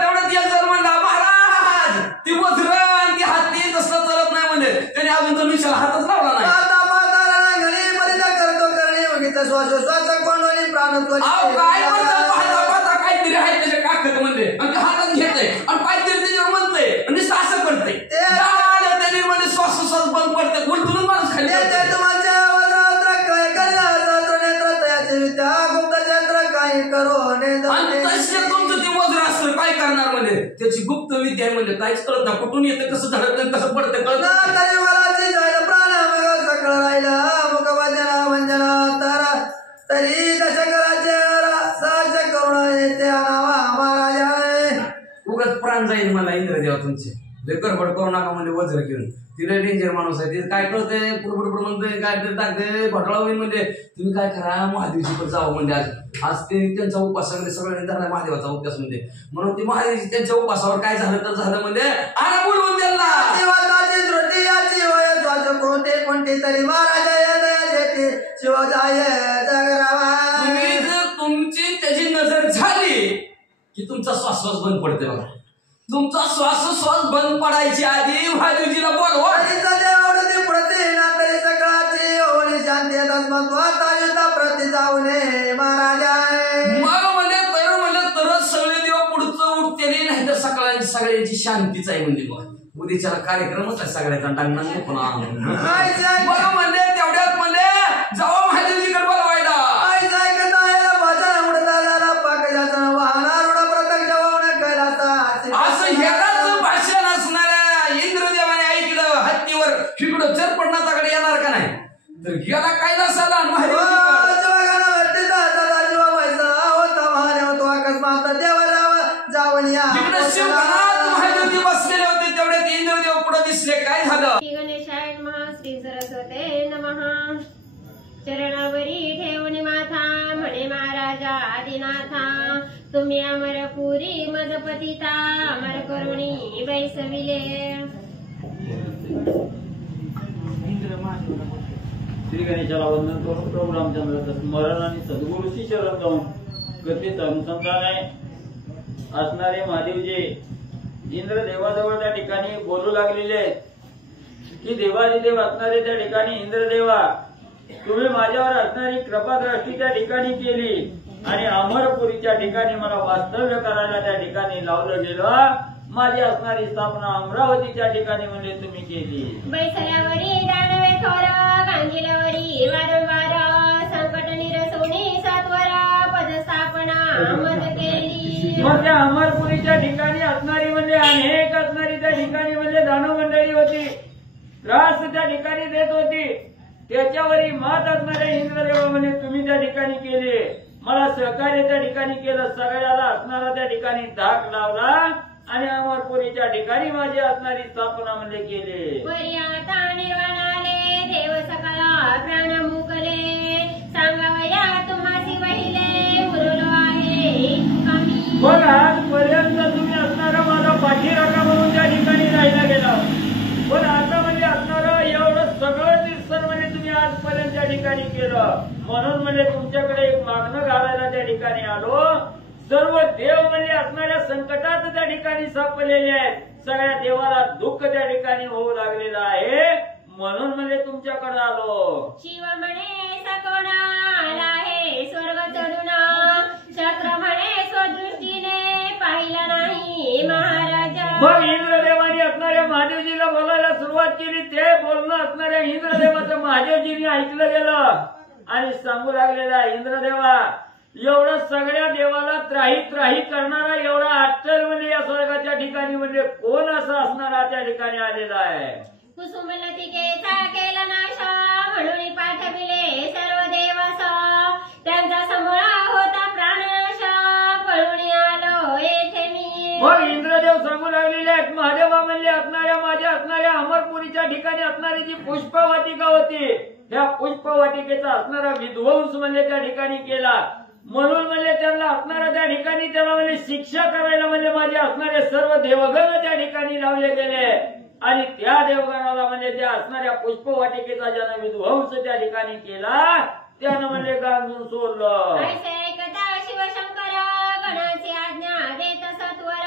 तेवढं ते जर म्हणला महाराज ती वज्र आणि ती हत्ती तसलं चालत नाही म्हणजे त्याने अजून धनुष्याला हातच लावला नाही. श्वास कोण प्राण काय पाहता काहीतरी आहे त्याच्या काकत मध्ये आणि ते हातात घेतय आणि काहीतरी त्याच्यावर म्हणतंय आणि असं करतंय. त्याने मध्ये श्वास बंद पडते. उलटून माणूस खाली तुमचं ते वज्र असलं काय करणार म्हणजे त्याची गुप्त विद्या आहे म्हणजे काहीच कळत नाही. कुठून येतं कसं धडकतं कसं पडतं कळत प्राण सकळ राहिला मुख वंजना वंजना तारा तरी दशकराचे सहज करुण येते आणावा महाराजा. उगाच प्राण जाईल मला इंद्रदेवा तुमचे. गडबड करू नका म्हणजे वज्र घेऊन. तिला डेंजर माणूस आहे. ते काय कळतंय पुढे म्हणतोय काय तरी टाकते घोटाळा होईल म्हणजे तुम्ही काय करा महादेवची पण जावं म्हणजे आज ते त्यांचा उपास सगळ्यांनी धरला महादेवाचा उपवास म्हणजे म्हणून ते महादेवची त्यांच्या उपासावर काय झालं तर झालं म्हणजे आणि बोलवून त्यांना कोणती तरी महाराजा शिवजाय तुम्ही जर तुमची त्याची नजर झाली की तुमचा श्वास बंद पडते बघा. तुमचा श्वास बंद पडायची आधी महादेवजीला बोलवा. पडते ना तरी सकाळची होणी शांती प्रति जाऊ नये महाराजा. मग म्हणले तरच सगळे देव पुढचं उठते नाही तर सगळ्यांची शांतीच आहे म्हणजे बघा. उद्याच्याला कार्यक्रमच आहे सगळ्याचा टांगणार म्हणले तेवढ्यात म्हणले जावा महादेवजीकडे बोलवायला. असं ह्यालाच विसले काय झालं? श्री गणेशाय नमः, श्री सरस्वते नमः. चरणावरी ठेवणे माथा, म्हणे महाराजा आदिनाथा, तुम्ही अमरपुरी मदपतिता, अमर करुणी बैसविले. श्री गणेशाला वंदन करून प्रभू रामचंद्राचं स्मरण आणि सद्गुरूची शरण जाऊन कथेच अनुसंधान असणारे महादेवजी इंद्रदेवाजवळ त्या ठिकाणी बोलू लागलेले आहेत की देवादिदेव असणारे त्या ठिकाणी इंद्रदेवा, तुम्ही माझ्यावर असणारी कृपादृष्टी त्या ठिकाणी केली आणि अमरपुरीच्या ठिकाणी मला वास्तव्य करायला त्या ठिकाणी लावलं गेलं. माझी असणारी स्थापना अमरावतीच्या ठिकाणी म्हणजे तुम्ही केली. बैसल्यावरी दानवे थोर, गांजिल्यावरी वारंवार, संकट निरसोनी सात्वर, पदस्थापना मद केली. मग त्या अमरपुरीच्या ठिकाणी असणारी म्हणजे अनेक असणारी त्या ठिकाणी म्हणजे दानव मंडळी होती, त्रास त्या ठिकाणी देत होती. त्याच्यावरही मात असणारे इंद्रदेव म्हणजे तुम्ही त्या ठिकाणी केले. मला सहकार्य त्या ठिकाणी केलं, सगळ्याला असणारा त्या ठिकाणी धाक लावला आणि अमरपुरीच्या ठिकाणी माझी असणारी स्थापना म्हणजे केले. वरी आता निर्वाणाले देव सकला प्राण मुकले, सांगावया तुम्हासी वहिले उरलो आहे आम्ही. बघ आजपर्यंत तुम्ही असणारा माझा पाठीराखा म्हणून त्या ठिकाणी राहिला गेला, पण आता म्हणजे असणारं एवढं सगळं दिसतं म्हणजे तुम्ही आजपर्यंत त्या ठिकाणी केलं. म्हणून म्हणजे तुमच्याकडे एक मागणं घालायला त्या ठिकाणी आलो. सर्व देव म्हणजे असणाऱ्या संकटात त्या ठिकाणी सापडलेले आहेत, सगळ्या देवाला दुःख त्या ठिकाणी होऊ लागलेलं आहे, म्हणून म्हणजे तुमच्याकडे आलो. शिव म्हणे सकोणा आला आहे स्वर्ग चढून, शस्त्र म्हणे स्वदृष्टीने पाहिलं नाही महाराजा. मग इंद्रदेवाने असणाऱ्या महादेवजीला बोलायला सुरुवात केली. ते बोलणं असणाऱ्या इंद्रदेवाचं महादेवजीने ऐकलं गेलं आणि सांगू लागलेला, इंद्रदेवा एवढं सगळ्या देवाला त्राही त्राही करणारा एवढा अट्टल म्हणजे या स्वर्गाच्या ठिकाणी म्हणजे कोण असं असणारा त्या ठिकाणी आलेला आहे. कुसुमलतिकेचा केला नाश, म्हणून पाठविले सर्व देवस, त्यांचा समोरा होता प्राणनाश, पळून आलो येथे मी. मग इंद्रदेव सांगू लागलेले आहेत, महादेवा म्हणले असणाऱ्या माझ्या असणाऱ्या अमरपुरीच्या ठिकाणी असणारी जी पुष्पवाटिका होती, त्या पुष्पवाटिकेचा असणारा विध्वंस म्हणजे त्या ठिकाणी केला. म्हणून म्हणजे त्यांना असणाऱ्या त्या ठिकाणी त्याला म्हणजे शिक्षा करायला म्हणजे माझे असणारे सर्व देवगण त्या ठिकाणी लावले गेले आणि त्या देवगणाला म्हणजे त्या असणाऱ्या पुष्पवाटिकेचा ज्यानं विध्वंस त्या ठिकाणी केला त्यानं म्हणजे गांजून सोडलं. ऐसे ऐकता शिवशंकर गणाची आज्ञा देत सत्वर,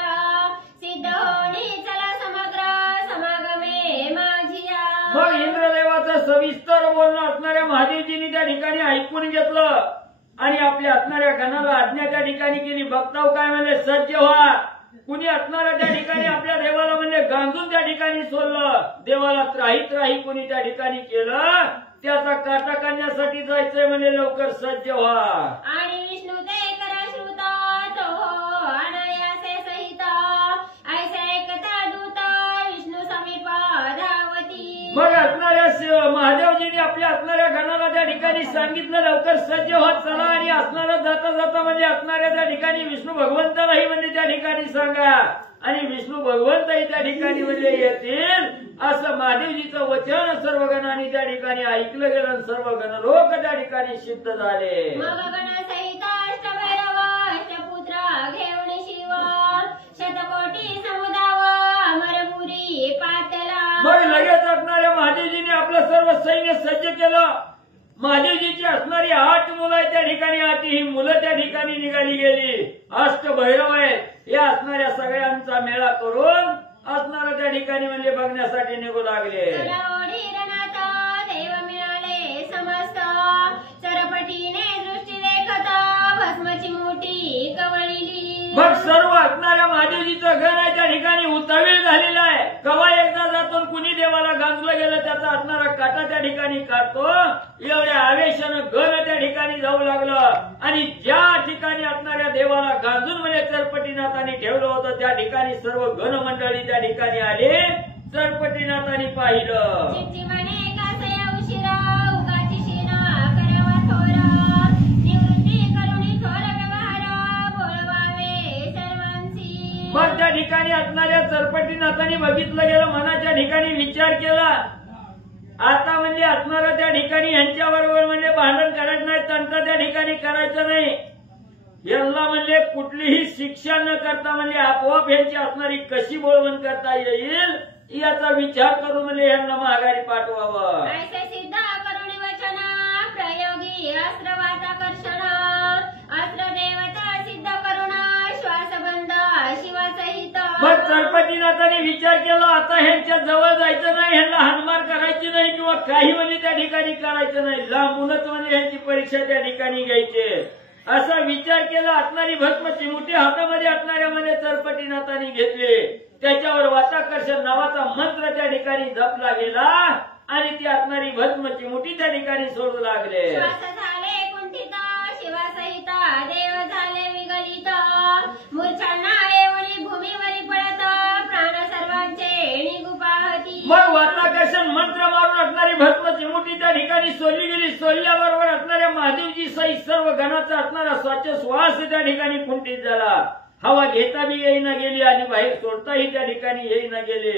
सिद्ध होणी चला समग्र समागमे माझिया. मग इंद्रदेवाचं सविस्तर बोलणं असणाऱ्या महादेवजींनी त्या ठिकाणी ऐकून घेतलं आणि आपल्या असणाऱ्या गणाला आज्ञा त्या ठिकाणी केली. बघताव काय म्हणजे सज्ज व्हा. कुणी असणाऱ्या त्या ठिकाणी आपल्या देवाला म्हणजे गांजून त्या ठिकाणी सोडलं, देवाला त्राही त्राही कुणी त्या ठिकाणी केलं, त्याचा काटा काढण्यासाठी जायचंय म्हणजे लवकर सज्ज व्हा. आणि विष्णू ते कर श्रुत तो अनायासे सहित, ऐसे ऐकता दूत विष्णू समीप धावती. मग असणाऱ्या महादेवजींनी आपल्या असणाऱ्या गणाला त्या ठिकाणी सांगितलं लवकर सज्ज होत चला आणि असणारा जाता जाता म्हणजे असणाऱ्या त्या ठिकाणी विष्णू भगवंतालाही म्हणजे त्या ठिकाणी सांगा आणि विष्णू भगवंतही त्या ठिकाणी म्हणजे येतील असं महादेवजीचं वचन सर्व गणांनी त्या ठिकाणी ऐकलं गेलं आणि सर्व गण लोक त्या ठिकाणी सिद्ध झाले. मग गणसहित अष्टभैरव अष्टपुत्र घेऊन शिव, शतकोटी समुदाव अमरपुरी पातला. मग लगेच असणाऱ्या महादेवजीने आपलं सर्व सैन्य सज्ज केलं. महादेवजीची असणारी 8 मुलं आहेत त्या ठिकाणी, 8 ही मुलं त्या ठिकाणी निघाली गेली. अष्टभैरव आहेत, या असणाऱ्या सगळ्यांचा मेळा करून असणाऱ्या त्या ठिकाणी म्हणजे बघण्यासाठी निघू लागले. देव मिळाले समस्त, सरपटीने दृष्टी देखत भस्मची मोठी कवळीली. मग सर्व असणाऱ्या महादेवजीचं गण आहे त्या ठिकाणी उतावीळ झालेला आहे. कवा एकदा जातो कुणी देवाला गांजलं गेलं त्याचा असणारा काटा त्या ठिकाणी काढतो, एवढ्या आवेशानं गण त्या ठिकाणी जाऊ लागलं आणि ज्या ठिकाणी असणाऱ्या देवाला गांजून म्हणजे चरपटीनाथांनी ठेवलं होतं त्या ठिकाणी सर्व गण मंडळी त्या ठिकाणी आले. चरपटीनाथांनी पाहिलं. चिमचिमणे कासया उशिरा, उगाची शिना करावा थोरा, निवृत्ती करुणी थोर व्यवहार बोलवावे सर्वांची. मग त्या ठिकाणी असणाऱ्या चरपटीनाथांनी बघितलं गेलं, मनाच्या ठिकाणी विचार केला. आता म्हणजे असणारा त्या ठिकाणी यांच्याबरोबर म्हणजे भांडण करायचं नाही, तंटा त्या ठिकाणी करायचं नाही. यांना म्हणजे कुठलीही शिक्षा न करता म्हणजे आपोआप यांची असणारी कशी बोलवण करता येईल याचा विचार करून म्हणजे यांना माघारी पाठवावं. ऐसे सिद्ध करुणी वचन प्रयोगी अस्त्र वाताकर्षण अस्त्र देवता सिद्ध करुण श्वासबंध शिवासहित. मग चरपटीनाथांनी विचार केला, आता ह्यांच्या जवळ जायचं नाही, ह्यांना हाणमार करायची नाही किंवा काही म्हणजे त्या ठिकाणी करायचं नाही, लांबूनच म्हणजे ह्यांची परीक्षा त्या ठिकाणी घ्यायची असा विचार केला. असणारी भस्म चिमुटी हातामध्ये असणाऱ्यामध्ये चरपटीनाथांनी घेतले. त्याच्यावर वाताकर्षण नावाचा मंत्र त्या ठिकाणी जपला गेला आणि ती असणारी भस्म चिमुटी त्या ठिकाणी सोडू लागले. श्वास झाले कुंठित शिवासहित देव झाले विगलित मूर्छांना येऊन भूमीवरी पडत प्राण सर्वांचे निगुपाहती. मग वाताकर्षण मंत्र मारून असणारी भस्म चिमुटी त्या ठिकाणी सोडली गेली. सोडल्याबरोबर असणाऱ्या महादेवजी सहित सर्व गणाचा असणारा श्वास त्या ठिकाणी कुंठित झाला. हवा घेता बी येईना गेली आणि बाहेर सोडताही त्या ठिकाणी येईना गेले.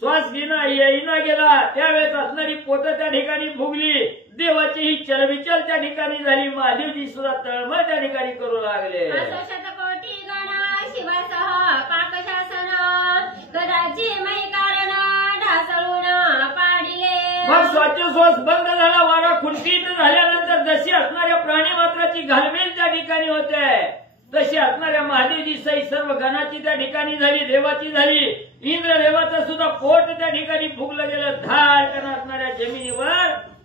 श्वास घेणं येईना गेला. त्यावेळेस असणारी पोतं त्या ठिकाणी फुगली. देवाची ही चलबिचल त्या ठिकाणी झाली. महादेवजी सुद्धा तळमळ त्या ठिकाणी करू लागले. शतकोटी गण शिवासह पाकशासन कदाची मै कारण ढासळून पाडिले. मग श्वास बंद झाला. वारा खुंटीत झाल्यानंतर जशी असणाऱ्या प्राणी मात्राची घालमेल त्या ठिकाणी होते तशी असणाऱ्या महादेवजी सहित सर्व गणाची त्या ठिकाणी झाली. देवाची झाली. इंद्र देवाचं सुद्धा पोट त्या ठिकाणी फुगलं गेलं. धाड असणाऱ्या जमिनीवर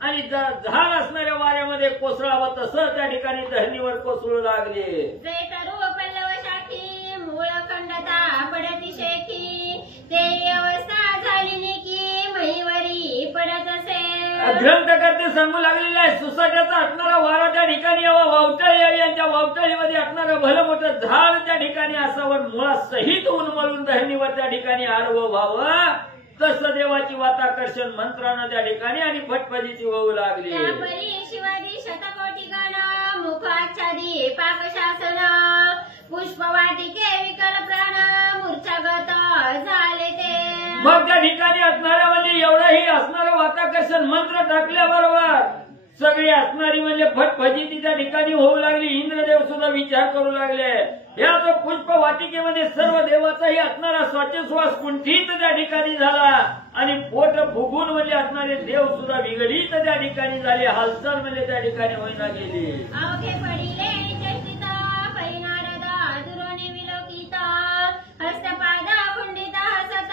आणि झाड असणाऱ्या वाऱ्यामध्ये कोसळावं तसं त्या ठिकाणी धरणीवर कोसळू लागले. जे तरु पल्लव शाखी मूळ खंडता पडती शेखी ते अवस्था झाली निकी महिवरी पडत असे. ग्रंथकर्ते सांगू लागलेले आहे, सुसाट्याचा असणारा वारा त्या ठिकाणी यावा, वावटळ यावी आणि त्या वावटळीमध्ये असणारं भलं मोठं झाड त्या ठिकाणी असावं, मुळासहित उन्मळून धरणीवर त्या ठिकाणी आडवं व्हावं तसं देवाची वाताकर्षण मंत्रानं त्या ठिकाणी आणि फटफटीची होऊ लागली. त्यापरी शिवाजी शतकोटी गण मुखाच्छादी पाकशासन पुष्पवाटिके विकल प्राण मूर्छागत झाले ते. मग त्या ठिकाणी असणाऱ्या म्हणजे एवढंही असणारं वाताकर्षण मंत्र टाकल्याबरोबर सगळी असणारी म्हणजे फटफटीची त्या ठिकाणी होऊ लागली. इंद्रदेव सुद्धा विचार करू लागले. या तो पुष्प वाटिकेमध्ये सर्व देवाचाही असणारा श्वासोच्छ्वास कुंठित त्या ठिकाणी झाला आणि पोट फुगून म्हणजे असणारे देव सुद्धा विगलित त्या ठिकाणी झाले. हालचाल म्हणजे त्या ठिकाणी होईना गेली. अवघे पडिले चेष्टित परिनारदा दुरोणी विलोकित हस्तपाद खंडित हसत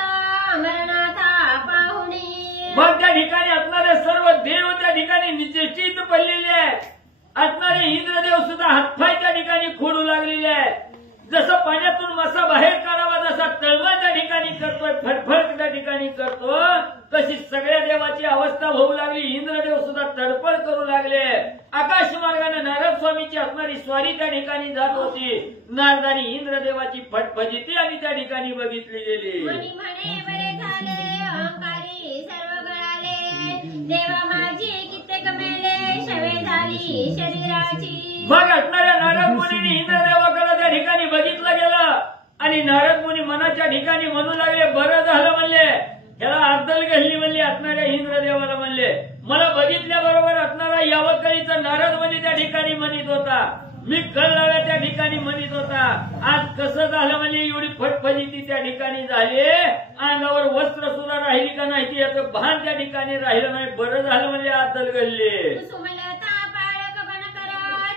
अमरनाथा पाहुणी. मग त्या ठिकाणी असणारे सर्व देव त्या ठिकाणी निश्चित पडलेले आहेत. असणारे इंद्रदेव सुद्धा हातपाय त्या ठिकाणी खोडू लागलेले आहेत. जसं पाण्यातून मासा बाहेर काढावा जसा तळमळ त्या ठिकाणी करतोय, फडफड त्या ठिकाणी करतो, तशी सगळ्या देवाची अवस्था होऊ लागली. इंद्रदेव सुद्धा तडफड करू लागले. आकाश मार्गाने नारद स्वामीची असणारी स्वारी त्या ठिकाणी जात होती. नारदानी इंद्रदेवाची फटफटीती आणि त्या ठिकाणी बघितली गेली. मनी म्हणे बरे झाले अहंकारी सर्व गळाले देवा माझी कित्येक मेले शवे झाली शरीराची. मग असणाऱ्या नारद मुनींनी इंद्रदेवाकडे त्या ठिकाणी बघितलं गेलं आणि नारद मुनी मनाच्या ठिकाणी म्हणू लागले, बरं झालं म्हणले, याला अद्दल घडली म्हणले. असणाऱ्या इंद्रदेवाला म्हणले, मला बघितल्याबरोबर असणारा यावतळीचा नारद मुनी त्या ठिकाणी म्हणत होता, मी कळलाव्या त्या ठिकाणी म्हणत होता. आज कसं झालं म्हणजे एवढी फटफटीती त्या ठिकाणी झाली, अंगावर वस्त्र सुद्धा राहिली का नाही याचं भान त्या ठिकाणी राहिलं नाही. बरं झालं म्हणजे अद्दल घडली. सुमलता बाळक बन कर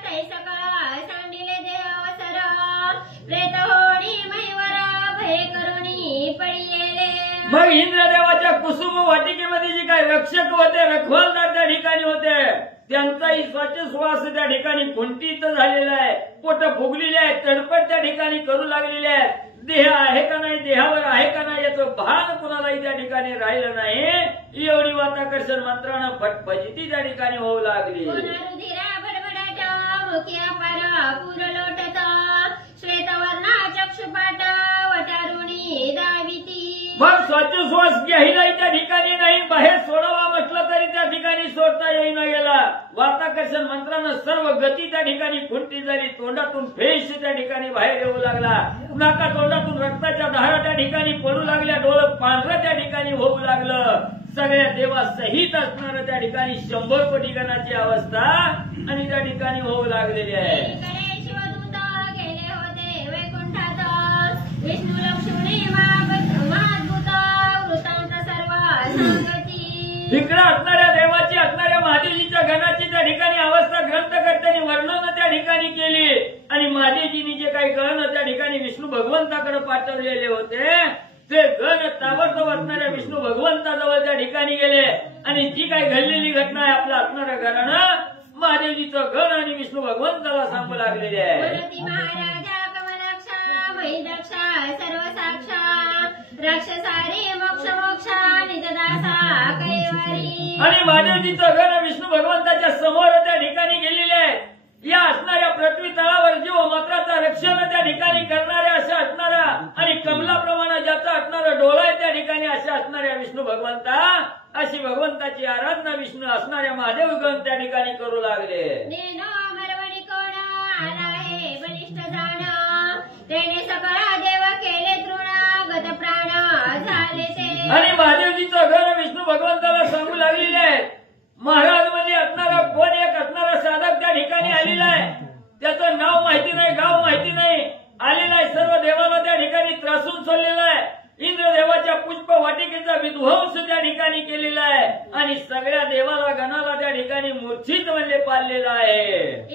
तै सकाळ सांडिले देव सर प्रेत होडी महिवर भय करुणी पडिले. मग इंद्रदेवाच्या कुसुम वाटिकेमध्ये जे काय रक्षक होते, रखवालदार त्या ठिकाणी होते, त्यांचाही श्वासोच्छ्वास त्या ठिकाणी कुंठित झालेला आहे. पोट फुगलेले आहे, तडपड त्या ठिकाणी करू लागलेले आहे. देह आहे का नाही, देहावर आहे का नाही याचं भान कुणालाही त्या ठिकाणी राहिलं नाही. एवढी वाताकर्षण मंत्रानं फटफटीती त्या ठिकाणी होऊ लागली. रुधिरा भडभडाट मुखिया पार पूर लोटत श्वेतवर्णा चक्षुपाट वटारुणी दाविती. मग श्वासोच्छ्वास घ्यायलाही त्या ठिकाणी नाही, बाहेर सोडावा म्हटलं तरी त्या ठिकाणी सोडता येईना गेला. वाताकर्षण मंत्रानं सर्व गती त्या ठिकाणी खुंटी झाली. तोंडातून फेस त्या ठिकाणी बाहेर येऊ लागला. नाका तोंडातून रक्ताच्या धारा त्या ठिकाणी पडू लागल्या. डोळं पांढरं त्या ठिकाणी होऊ लागलं. सगळ्या देवासहित असणारं त्या ठिकाणी 100 कोटी गणाची अवस्था आणि त्या ठिकाणी होऊ लागलेली आहे. एकीकडे शिवदूत गेले होते वैकुंठात, विष्णू लक्ष्मी महाद्भुत वृत्तांत सर्व सांगती. इकडे असणाऱ्या देवाची असणाऱ्या महादेवजीच्या गणाची त्या ठिकाणी अवस्था ग्रंथकर्त्यांनी वर्णन त्या ठिकाणी केली. आणि महादेवजींनी जे काही गण त्या ठिकाणी विष्णू भगवंताकडे पाठवलेले होते ते गण ताबडतोब असणाऱ्या विष्णू भगवंताजवळ त्या ठिकाणी गेले. आणि जी काही घडलेली घटना आहे आपल्या असणाऱ्या घरानं महादेवजीचं गण आणि विष्णू भगवंताला सांगू लागलेली आहे. बोलती महाराजा कमलाक्षा महिदक्षा सर्व साक्षा राक्षसारी मोक्षा निजदासा कैवारी. आणि महादेवजीचं गण विष्णू भगवंताच्या समोर त्या ठिकाणी गेलेले आहे. या असणाऱ्या पृथ्वी तळावर जीव मात्राचा रक्षण त्या ठिकाणी करणाऱ्या अशा असणाऱ्या आणि कमलाप्रमाणे ज्याचा असणारा डोळा आहे त्या ठिकाणी अशा असणाऱ्या विष्णू भगवंता अशी भगवंताची आराधना विष्णू असणाऱ्या महादेवगण त्या ठिकाणी करू लागले. नेनो मरवणी कोण आला हे बलिष्ठ जाण, तेने सकळ देव केले तृण गत प्राण झाले ते. आणि महादेवजीचं गण विष्णू भगवंताला सांगू लागलेले आहे. महाराज म्हणजे असणारा कोण एक असणारा साधक त्या ठिकाणी आलेला आहे. त्याचं नाव माहिती नाही, गाव माहिती नाही, आलेला आहे. सर्व देवाला त्या ठिकाणी त्रासून सोडलेला आहे. इंद्रदेवाच्या पुष्प वाटिकेचा विध्वंस त्या ठिकाणी केलेला आहे. आणि सगळ्या देवाला गणाला त्या ठिकाणी मूर्छित म्हणजे पाळलेला आहे.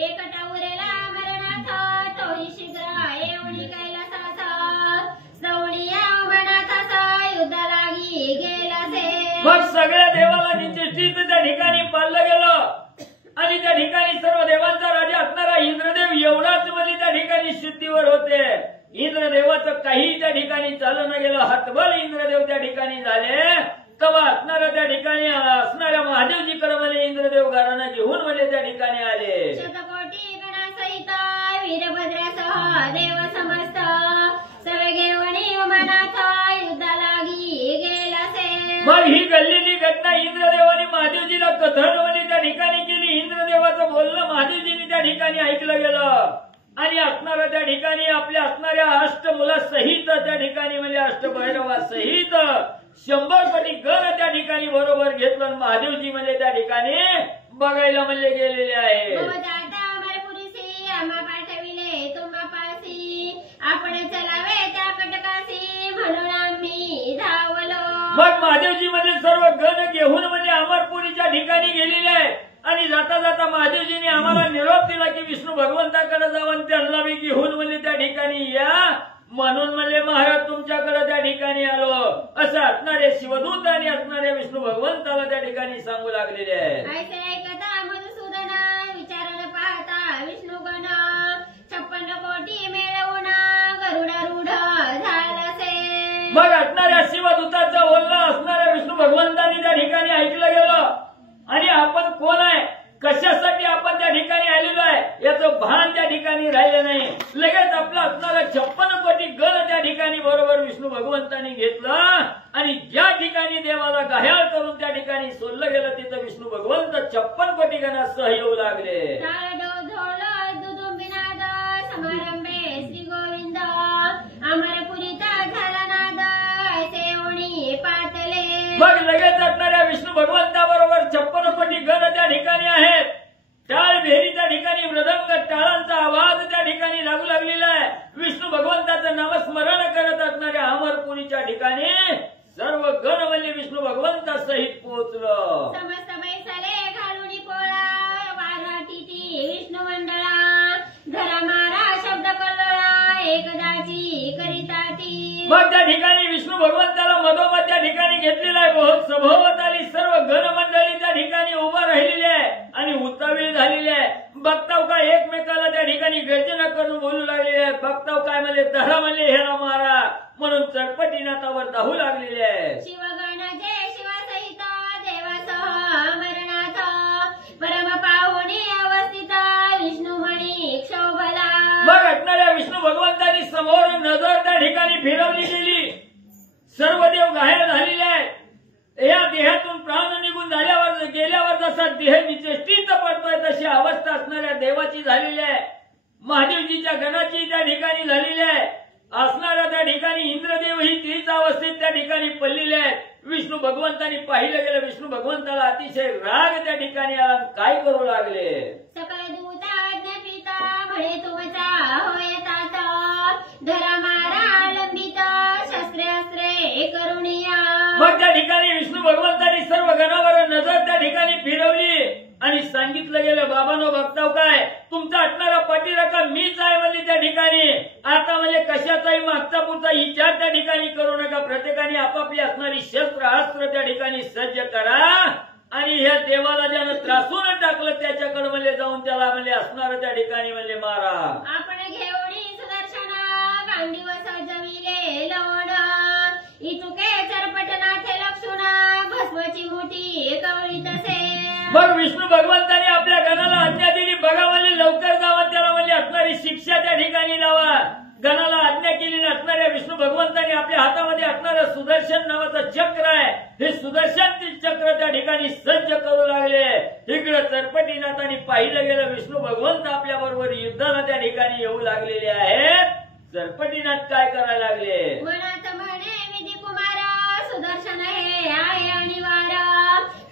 एकटा उरेला मरणाथ तोही शीघ्र येऊनी कैलासाचा, सवणीया मनाथाचा युद्ध लागी गेला से. मग सगळ्या देवाला निश्चित त्या ठिकाणी पाळलं गेलं. आणि त्या ठिकाणी सर्व देवांचा राजा असणारा इंद्रदेव एवढाच म्हणजे त्या ठिकाणी शुद्धीवर होते. इंद्रदेवाचं काही त्या ठिकाणी चालू न गेलं. हातबल इंद्रदेव त्या ठिकाणी झाले. तेव्हा असणाऱ्या त्या ठिकाणी असणाऱ्या महादेवजीकडे म्हणजे इंद्रदेव घराणं घेऊन म्हणजे त्या ठिकाणी आले. शतकोटी गणासहित वीरभद्रासह देव समस्त सवे घेऊनी मनाथ युद्ध लागी गेला से. मग ही घडलेली घटना इंद्रदेव आणि महादेवजीला कथन म्हणजे त्या ठिकाणी केली. इंद्रदेवाचं बोलणं महादेवजींनी त्या ठिकाणी ऐकलं गेलं. आणि असणाऱ्या त्या ठिकाणी आपल्या असणाऱ्या अष्टमुलासहित त्या ठिकाणी म्हणजे अष्टभैरवासहित 100 कोटी गण त्या ठिकाणी बरोबर घेतलं. आणि महादेवजी म्हणजे त्या ठिकाणी बघायला म्हणजे गेलेले आहे. आम्हा पाठविले तुम्हा पासी, आपण चलावे त्या कटकासी म्हणून आम्ही धावलो. मग महादेवजी म्हणजे सर्व गण घेऊन म्हणजे अमरपुरीच्या ठिकाणी गेलेले आहे. आणि जाता जाता महादेवजीने आम्हाला निरोप दिला की विष्णू भगवंताकडे जाऊन त्यांना बी घेऊन म्हणजे त्या ठिकाणी या. म्हणून म्हणजे महाराज तुमच्याकडे त्या ठिकाणी आलो असं असणारे शिवदूत आणि असणारे विष्णू भगवंताला त्या ठिकाणी सांगू लागलेले आहे. ऐसे ऐकता मधुसूदन विचारानं पाहता विष्णुगण 56 कोटी मिळवून गरुडारूढ झाला से. मग असणाऱ्या शिवदूताचं बोलणं असणाऱ्या विष्णू भगवंतांनी त्या ठिकाणी ऐकलं गेलं. आणि आपण कोण आहे, कशासाठी आपण त्या ठिकाणी आलेलो आहे याचं भान त्या ठिकाणी राहिलं नाही. लगेच आपला असणारा 56 कोटी गण त्या ठिकाणी बरोबर विष्णू भगवंतांनी घेतलं. आणि ज्या ठिकाणी देवाला घायाळ करून त्या ठिकाणी सोडलं गेलं तिथं विष्णू भगवंत 56 कोटी गणासह येऊ लागले. समारंभे श्री गोविंद अमरपुरीचा झाला नाद ऐसे ओणी पातले. मग लगेच असणाऱ्या विष्णू भगवंताबरोबर 56 कोटी गण त्या ठिकाणी आहेत. टाळ भेरी त्या ठिकाणी मृदंग टाळांचा आवाज त्या ठिकाणी लागू लागलेला आहे. विष्णू भगवंताचं नामस्मरण करत असणाऱ्या अमरपुरीच्या ठिकाणी सर्व गण म्हणजे विष्णू भगवंतासहित पोहोचलं. समस्त बैसले घालून पोळा वाराटी विष्णू मंडळा धरा मारा शब्द कल्लोळा एकदाची करिताती. मग त्या ठिकाणी विष्णू भगवंताला मधोमध त्या ठिकाणी घेतलेला आहे. बहुत सभोवताली सर्व गणमंडळी त्या ठिकाणी उभा राहिलेली आहे आणि उतावीळ झालेली आहे. बघताव का एकमेकाला त्या ठिकाणी गर्जना करून बोलू लागलेले आहेत. बघताव काय म्हणजे धरा म्हणजे हेरा मारा म्हणून चटपटीनाथावर धावू लागलेले आहे. शिवगण जय शिवासहित देवासह अमरनाथ परम पाहुणी अवस्थित विष्णुमणी क्षोभला. मग असणाऱ्या विष्णू भगवंतांनी समोर नजर त्या ठिकाणी फिरवली गेली. सर्व देव घायल झालेले आहेत. या देहातून प्राण निघून झाल्यावर जसा देह निचेष्टीत पडतोय तशी अवस्था असणाऱ्या देवाची झालेली आहे. महादेवजीच्या गणाची त्या ठिकाणी झालेली आहे. असणाऱ्या त्या ठिकाणी इंद्रदेव ही तीच अवस्थेत त्या ठिकाणी पडलेले आहेत. विष्णू भगवंतांनी पाहिलं गेलं, विष्णू भगवंताला अतिशय राग त्या ठिकाणी आला. काय करू लागले? सकल दूताज्ञ पिता म्हणे तुमचा होय तात धरा मारा लंबित शस्त्रास्त्रे करुणिया. मग त्या ठिकाणी विष्णू भगवंतांनी सर्व गणावर नजर त्या ठिकाणी फिरवली आणि सांगितलं गेलं, बाबांनो बघताव काय, तुमचा असणारा पाठीराखा मीच आहे म्हणजे त्या ठिकाणी. आता म्हणजे कशाचाही मागचा पुढचा विचार त्या ठिकाणी करू नका. प्रत्येकाने आपापली असणारी शस्त्र अस्त्र त्या ठिकाणी सज्ज करा आणि ह्या देवाला ज्यानं त्रासून टाकलं त्याच्याकडे म्हणजे जाऊन त्याला म्हणजे असणार त्या ठिकाणी म्हणजे मारा. आपण घेऊनी सुदर्शना गांडीव सजविले लवण इतुके चरपटनाथे लक्षुना भस्मची मोठी कवळी तसे. मग विष्णू भगवंतांनी आपल्या गणाला आज्ञा दिली, बघा म्हणजे लवकर जावा, त्याला म्हणजे असणारी शिक्षा त्या ठिकाणी लावा. गणाला आज्ञा केली असणाऱ्या विष्णू भगवंतांनी आपल्या हातामध्ये असणारं सुदर्शन नावाचं चक्र आहे. हे सुदर्शन चक्र त्या ठिकाणी सज्ज करू लागले. इकडे चरपटीनाथांनी पाहिलं गेलं, विष्णू भगवंत आपल्या बरोबर युद्धाला त्या ठिकाणी येऊ लागलेले आहेत. चरपटीनाथ काय करायला लागले? मनात म्हणे विधी कुमारा सुदर्शन हे आहे अनिवार्य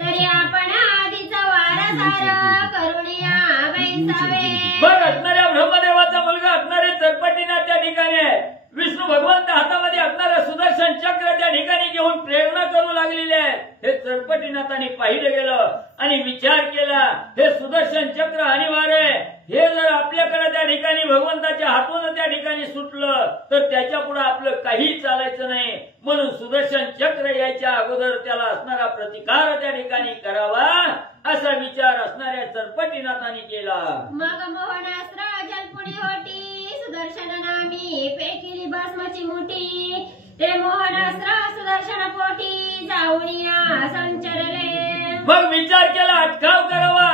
तरी आपण आधीचा वारसार करुणिया बैसावे. बघ असणाऱ्या ब्रह्मदेवाचा मुलगा असणारे चरपटीनाथ त्या ठिकाणी आहे. विष्णू भगवंत हातामध्ये असणारं सुदर्शन चक्र त्या ठिकाणी घेऊन प्रेरणा करू लागलेले आहे. हे चरपटीनाथांनी पाहिलं गेलं आणि विचार केला, हे सुदर्शन चक्र अनिवार्य आहे. हे जर आपल्याकडे त्या ठिकाणी भगवंताच्या हातून त्या ठिकाणी सुटलं तर त्याच्या पुढे आपलं काही चालायचं नाही. म्हणून सुदर्शन चक्र यायच्या अगोदर त्याला असणारा प्रतिकार त्या ठिकाणी करावा असा विचार असणाऱ्या चरपटीनाथांनी केला. मग मोहनास्त्र जलपुडी होती सुदर्शन नामी पेकिली भस्मची मोठी ते मोहनास्त्र सुदर्शन पोटी जाऊनिया संचरले. मग विचार केला, अटकाव करावा.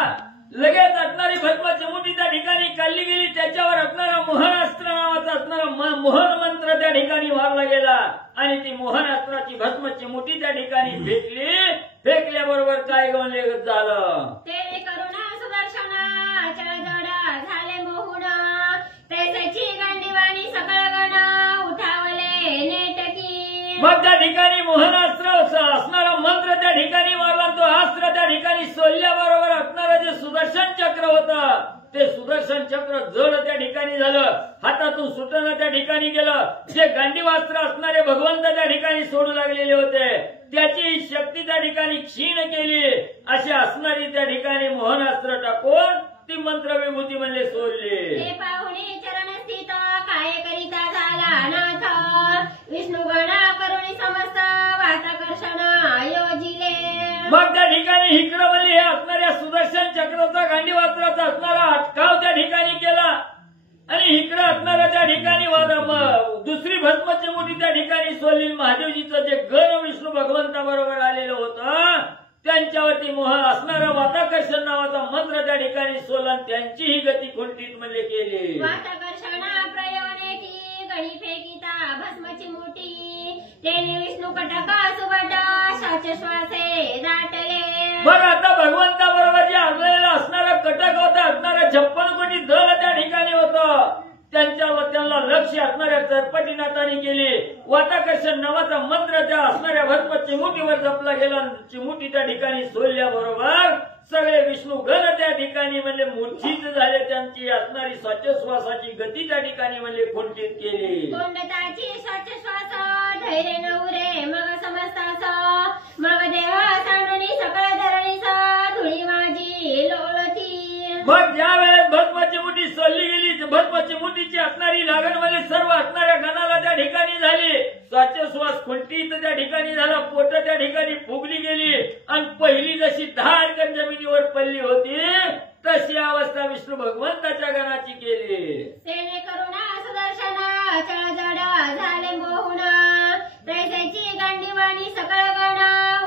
लगेच असणारी भस्माची मुठी त्या ठिकाणी काढली गेली. त्याच्यावर असणारा मोहनास्त्र नावाचा असणारा मोहन मंत्र त्या ठिकाणी मारला गेला आणि ती मोहनास्त्राची भस्माची मुठी त्या ठिकाणी फेकली. फेकल्याबरोबर काय गवले झालं? ते करुणा सुदर्शना चळजडा झाले मोहुन तैसेची गांडीवाणी सकळ गण उठावले नेटकी. मग त्या ठिकाणी मोहनास्त्र असणारा मंत्र त्या ठिकाणी मारला. तो अस्त्र त्या ठिकाणी सोडल्याबरोबर असणारं जे सुदर्शन चक्र होतं ते सुदर्शन चक्र जड त्या ठिकाणी झालं, हातातून सुटणं त्या ठिकाणी गेलं. जे गांडीवास्त्र असणारे भगवंत त्या ठिकाणी सोडू लागलेले होते त्याची शक्ती त्या ठिकाणी क्षीण केली. अशी असणारी त्या ठिकाणी मोहनास्त्र टाकून ती मंत्र विभूती म्हणजे सोडली. हे पाहुणे चरण स्थित काय करिता झाला नाथ विष्णू गणा करुणी समस्त वाताकर्षण योजिले. मग त्या ठिकाणी इकडं म्हणजे हे असणाऱ्या सुदर्शन चक्राचा गांडीवास्त्राचा असणारा अटकाव त्या ठिकाणी केला आणि इकडं असणारा त्या ठिकाणी दुसरी भस्माची मुठी त्या ठिकाणी सोडली. महादेवजीचं जे गण विष्णू भगवंताबरोबर आलेलं होतं त्यांच्यावरती मोह असणारा वाताकर्षण नावाचा मंत्र त्या ठिकाणी सोडला. त्यांचीही गती खुंटीत म्हणजे केली. वाताकर्षण प्रयोनेटी गणी फेकिता भस्मची मोठी तेने विष्णू कटका सुबट शाच श्वासे दाटले. बरं आता भगवंताबरोबर जे आणलेलं असणारा कटक होता, असणारा 56 कोटी दल त्या ठिकाणी होतं. त्यांना लक्ष असणाऱ्या चरपटीनाथांनी केली. वाताकर्षण नावाचा मंत्र त्या असणाऱ्या भस्म चिमुटीवर जपला गेला. चिमुटी त्या ठिकाणी सोडल्याबरोबर सगळे विष्णू गण त्या ठिकाणी म्हणजे मूर्छित झाले. त्यांची असणारी श्वासोच्छ्वासाची गती त्या ठिकाणी म्हणजे खुंटीत केली. कोंडताची श्वास धैर्य नवरे मग समजतास मग देव सांडणी सकळ धरणीस धुळी माझी लोळती. मग ज्या वेळेस भस्माची मुठी सोडली गेली, भस्माची मुठीची असणारी लागण म्हणजे सर्व असणाऱ्या गणाला त्या ठिकाणी झाली. श्वासोच्छ्वास खुंटीत त्या ठिकाणी झाला. पोट त्या ठिकाणी फुगली गेली आणि पहिली जशी धाडकन जमिनीवर पडली होती तशी अवस्था विष्णू भगवंताच्या गणाची केली. तेने करुणा सुदर्शना चळजड झाले मोहुन तैसेची गांडीवाणी सकळ गण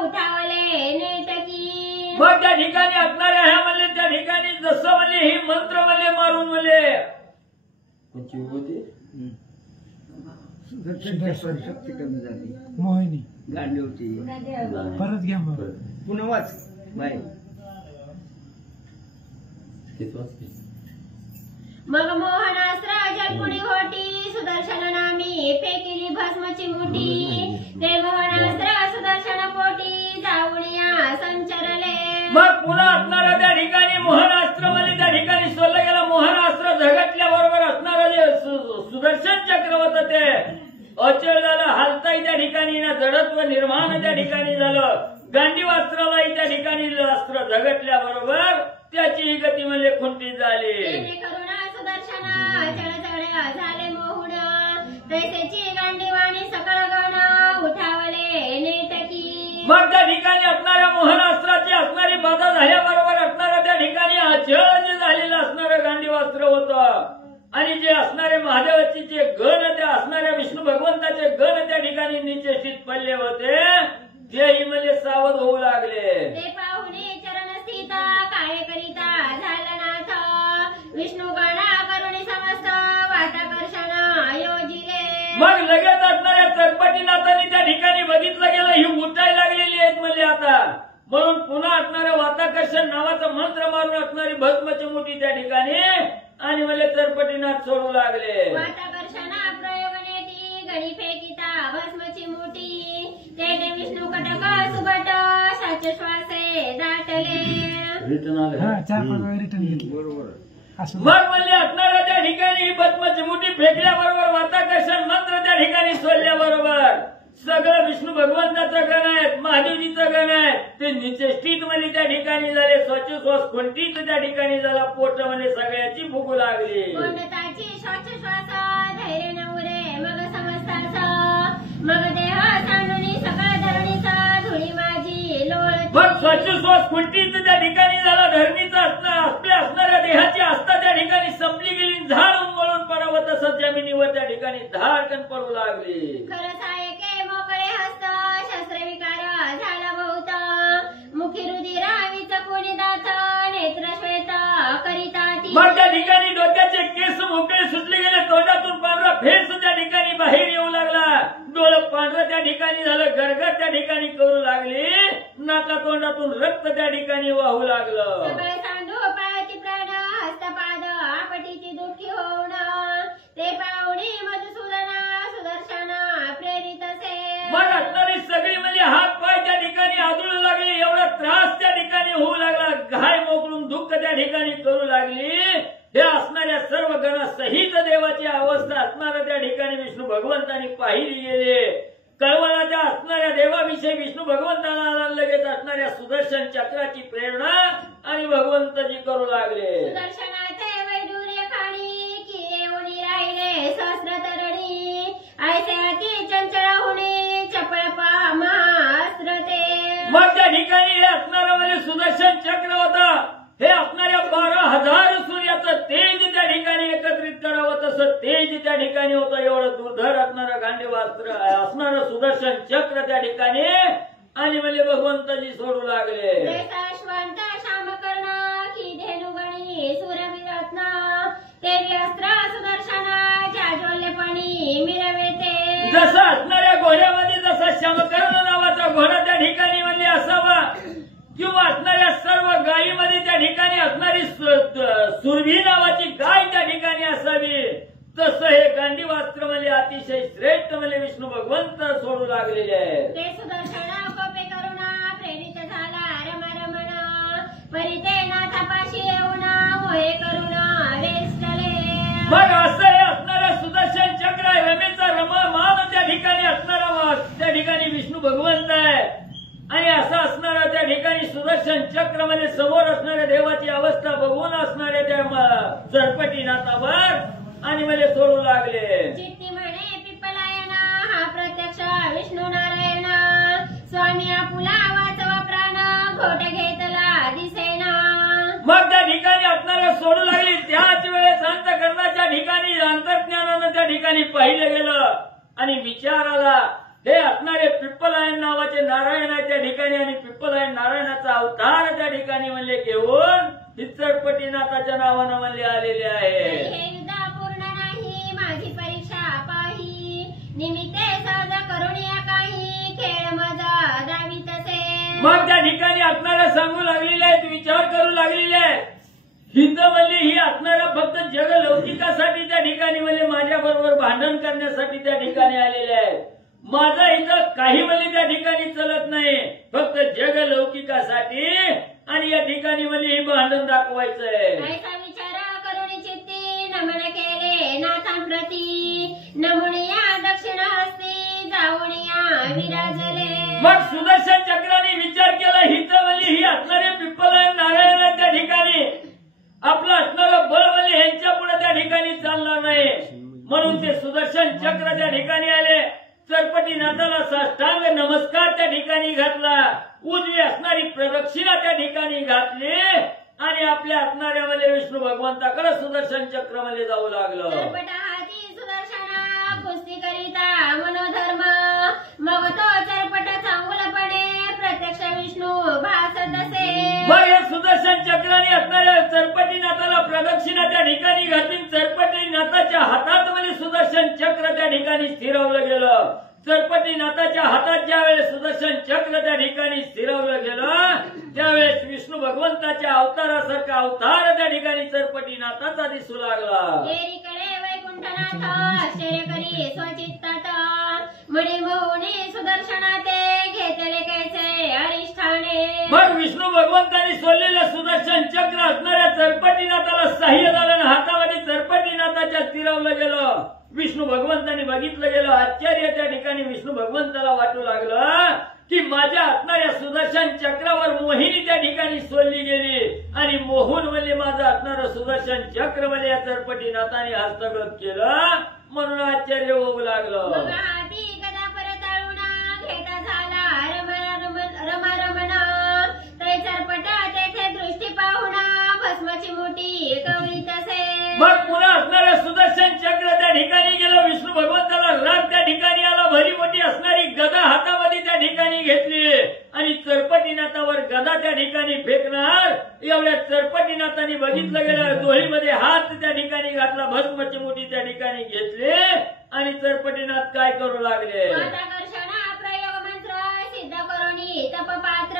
उठावले नेटकी. मग त्या ठिकाणी असणाऱ्या ह्या म्हणजे त्या ठिकाणी जसं म्हणजे ही मंत्र म्हणजे मारून म्हणजे कोणची विभूती शक्ती कमी झाली. मोहिनी गांडी होती. परत घ्या मग पुन्हा वाच बाय. मग मोहनास्त्र जलपुणी होती सुदर्शन नामी फेकिली भस्मची मुठी ते मोहनास्त्र सुदर्शन पोटी जाऊनिया संचरले मग पुन्हा असणारा त्या ठिकाणी मोहनास्त्र मध्ये त्या ठिकाणी सोडलं गेलं मोहनास्त्र झगटल्या बरोबर असणारं जे सुदर्शन चक्र होतं ते अचल झालं हालताही त्या ठिकाणी ना जडत्व निर्माण त्या ठिकाणी झालं गांडीवास्त्रालाही त्या ठिकाणी अस्त्र झगटल्या बरोबर त्याची गती म्हणजे खुंटीत झाली झाले मोहुड तैसेची गांडीवाणी सकळ गण उठावले नेटकी मग त्या ठिकाणी असणाऱ्या मोहनास्त्राची असणारी बाधा झाल्याबरोबर असणाऱ्या त्या ठिकाणी अचळ जे झालेलं असणारं गांडीवास्त्र होतं आणि जे असणारे महादेवाचे जे गण त्या असणाऱ्या विष्णू भगवंताचे गण त्या ठिकाणी निचेष्टित पडले होते तेही म्हणजे सावध होऊ लागले ते पाहुणे चरण स्थित काय करिता झालं नाथ विष्णू गणा करुणी समस्त वाताकर्षण योजिले मग लगेच असणाऱ्या सरपटीनाथांनी त्या ठिकाणी बघितलं गेलं ही उठायला लागलेली आहेत म्हणजे आता म्हणून पुन्हा असणारं वाताकर्षण नावाचा मंत्र मारून असणारी भस्मची मुठी त्या ठिकाणी आणि मला सरपटीनाथ सोडू लागले वाताकर्षण प्रयोगनेती गडी फेकिता भस्मची मुठी ते विष्णू कटक सुबट साचे श्वासे दाटले मग म्हणजे असणाऱ्या त्या ठिकाणी भस्मची मुठी फेकल्याबरोबर वाताकर्षण मंत्र त्या ठिकाणी सोडल्याबरोबर सगळं विष्णू भगवंताचं गण आहेत महादेवजीचं गण आहे ते निचेष्टित मध्ये त्या ठिकाणी झाले श्वास खुंटीत त्या ठिकाणी झाला पोट मध्ये सगळ्याची भुगू लागली कोंडताची श्वास धैर्य नवरे मग समजताच मग देह सांडूनी सकाळ धरणीचा धुळी माझी लोळ मग श्वास खुंटीत त्या ठिकाणी झाला धरणीचा आपल्या असणाऱ्या देहाची आस्था त्या ठिकाणी संपली गेली झाड उन्मळून पडावं तसं जमिनीवर त्या ठिकाणी धाडकन पडू लागली खरंच आहे के मोकळे हस्त शस्त्रविकार झाला बहुत मुखी रुधिरावीच कोणी दात नेत्र श्वेत करिता मग त्या ठिकाणी डोक्याचे केस मोकळे सुटले गेले तोंडातून पांढरा फेस त्या ठिकाणी बाहेर येऊ लागला डोळं पांढरं त्या ठिकाणी झालं गरगर त्या ठिकाणी करू लागली नाका तोंडातून रक्त त्या ठिकाणी वाहू लागलं सगळे सांडू पायाची प्राण हस्तपाद आपटीची दुःखी होऊन ते पाहुणी मधुसूदन सुदर्शन प्रेरित से मग असणारी सगळी म्हणजे हात पाय त्या ठिकाणी आदळू लागले एवढा त्रास त्या ठिकाणी होऊ लागला घाय मोकळून दुःख त्या ठिकाणी करू लागली हे असणाऱ्या सर्व गणासहित देवाची अवस्था असणाऱ्या त्या ठिकाणी विष्णू भगवंतांनी पाहिली गेली कळवळाच्या असणाऱ्या देवाविषयी विष्णू भगवंताला लगेच असणाऱ्या सुदर्शन चक्राची प्रेरणा आणि भगवंतजी करू लागले सुदर्शनाचे वैडूर्य खाणी की येऊनी राहिले सहस्र तरणी ऐसे अति चंचल होणे चपळ महास्त्र ते मग त्या ठिकाणी हे असणारं म्हणजे सुदर्शन चक्र होतं हे असणाऱ्या 12,000 सूर्याचं तेज त्या ठिकाणी एकत्रित करावं तसं तेज त्या ठिकाणी होतं एवढं दुर्धर असणारं गांडीवास्त्र असणारं सुदर्शन चक्र त्या ठिकाणी आणि म्हणजे भगवंतजी सोडू लागले श्वांत श्यामकर्ण की धेनुगणी सूरविरत्न ते अस्त्र सुदर्शन जाज्वल्यपणी मिरवेते जसं असणाऱ्या घोड्यामध्ये जसा श्यामकर्ण नावाचा घोडा त्या ठिकाणी म्हणजे असावा किंवा असणाऱ्या सर्व गायीमध्ये त्या ठिकाणी असणारी सुरभी नावाची गाय त्या ठिकाणी असावी तसं हे गांडीवास्त्र म्हणजे अतिशय श्रेष्ठ म्हणजे विष्णू भगवंत सोडू लागलेले आहे ते सुदर्शन कोपे करुणा प्रेरित झाला रमरमण परिते नाथापाशी येऊन होय करुणा वेष्टले मग असं हे असणारं सुदर्शन चक्र रमेचा रममान त्या ठिकाणी असणारा त्या ठिकाणी विष्णू भगवंत आहे आणि असं असणारा त्या ठिकाणी सुदर्शन चक्र मध्ये समोर असणाऱ्या देवाची अवस्था बघून असणाऱ्या त्या सरपटीनाथावर आणि मला सोडू लागले चित्ती म्हणे पिप्पलायना हा प्रत्यक्ष विष्णू नारायण स्वामी आपुला वाचवा प्राण घोट घेतला दिसेना मग त्या ठिकाणी असणाऱ्या सोडू लागली त्याच वेळेस अंतःकरणाच्या ठिकाणी अंतर्ज्ञानानं त्या ठिकाणी पाहिलं गेलं आणि विचार आला हे असणारे पिप्पलायन नावाचे नारायण आहे त्या ठिकाणी आणि पिप्पलायन नारायणाचा अवतार त्या ठिकाणी म्हणले घेऊन सरपटीनाथाच्या नावानं म्हणले आलेले आहे हे युद्ध पूर्ण नाही माझी परीक्षा पाही निमित्ते सहज करुणिया काही खेळ मजा दावी तसे मग त्या ठिकाणी असणाऱ्या सांगू लागलेले आहेत विचार करू लागलेले आहेत हितवली ही असणारा फक्त जगलौकिकासाठी त्या ठिकाणी म्हणजे माझ्या बरोबर भांडण करण्यासाठी त्या ठिकाणी आलेले आहेत. माझा इथं काही म्हणजे त्या ठिकाणी चलत नाही, फक्त जगलौकिकासाठी आणि या ठिकाणी म्हणजे हे भांडण दाखवायचंय. ऐसा विचार करून चित्ती नमन केले नाथांप्रती, नमुनिया दक्षिण हस्ती जाऊनिया विराजले. मग सुदर्शन चक्राने विचार केला हितवली ही असणारे पिप्पल नारायण त्या ठिकाणी आपलं असणारं बळवली यांच्या पुढे त्या ठिकाणी चालणार नाही, म्हणून ते सुदर्शन चक्र त्या ठिकाणी आले. चरपटीनाथाला साष्टांग नमस्कार त्या ठिकाणी घातला, उजवी असणारी प्रदक्षिणा त्या ठिकाणी घातली आणि आपल्या असणाऱ्या मध्ये विष्णू भगवंताकडे सुदर्शन चक्रमध्ये जाऊ लागलं. चरपटाहाती सुदर्शना कुस्ती करिता मनोधर्म, मग तो चरपट चांगुलपणे प्रत्यक्ष विष्णू भासत असे. मग या सुदर्शन चक्राने असणाऱ्या चरपटीनाथाला प्रदक्षिणा त्या ठिकाणी घातली. चरपटीनाथाच्या हातात मध्ये सुदर्शन चक्र त्या ठिकाणी स्थिरवलं गेलं. चरपटीनाथाच्या हातात ज्यावेळेस सुदर्शन चक्र त्या ठिकाणी स्थिरवलं गेलं, त्यावेळेस विष्णू भगवंताच्या अवतारासारखा अवतार त्या ठिकाणी चरपटीनाथाचा दिसू लागला. एकीकडे वैकुंठनाथ आश्चर्य करी स्वचित्तात, मणी मोहनी सुदर्शना ते घेतले कैसे अरिष्ठाने. मग विष्णू भगवंतांनी सोडलेलं सुदर्शन चक्र असणाऱ्या चरपटीनाथाला सहाय्य झालं, हातामध्ये चरपटीनाथाच्या स्थिरवलं गेलं. विष्णू भगवंतांनी बघितलं गेलं, आश्चर्य त्या ठिकाणी विष्णू भगवंताला वाटू लागलं की माझ्या असणाऱ्या सुदर्शन चक्रावर मोहिनी त्या ठिकाणी सोडली गेली आणि मोहून म्हणजे माझं असणारं सुदर्शन चक्र म्हणजे या चरपटीनाथाने हस्तगत केलं, म्हणून आश्चर्य होऊ लागलं. मग हाती गदा परताळून घेता झाला रमारमण, तै चरपटा तेथे दृष्टी पाहुणा भस्माची मोठी कवळीत असे. मग पुन्हा असणाऱ्या सुदर्शन चक्र त्या ठिकाणी गेलं. विष्णू भगवंताला राग त्या ठिकाणी आला, भरी मोठी असणारी गदा हातामध्ये त्या ठिकाणी घेतली आणि चरपटीनाथावर गदा त्या ठिकाणी फेकणार. एवढ्या चरपटीनाथाने बघितलं गेलं, दोहीमध्ये हात त्या ठिकाणी घातला, भस्माची मोठी त्या ठिकाणी घेतली आणि चरपटीनाथ काय करू लागले. प्रयोग मंत्र सिद्ध करोनी तपपात्र,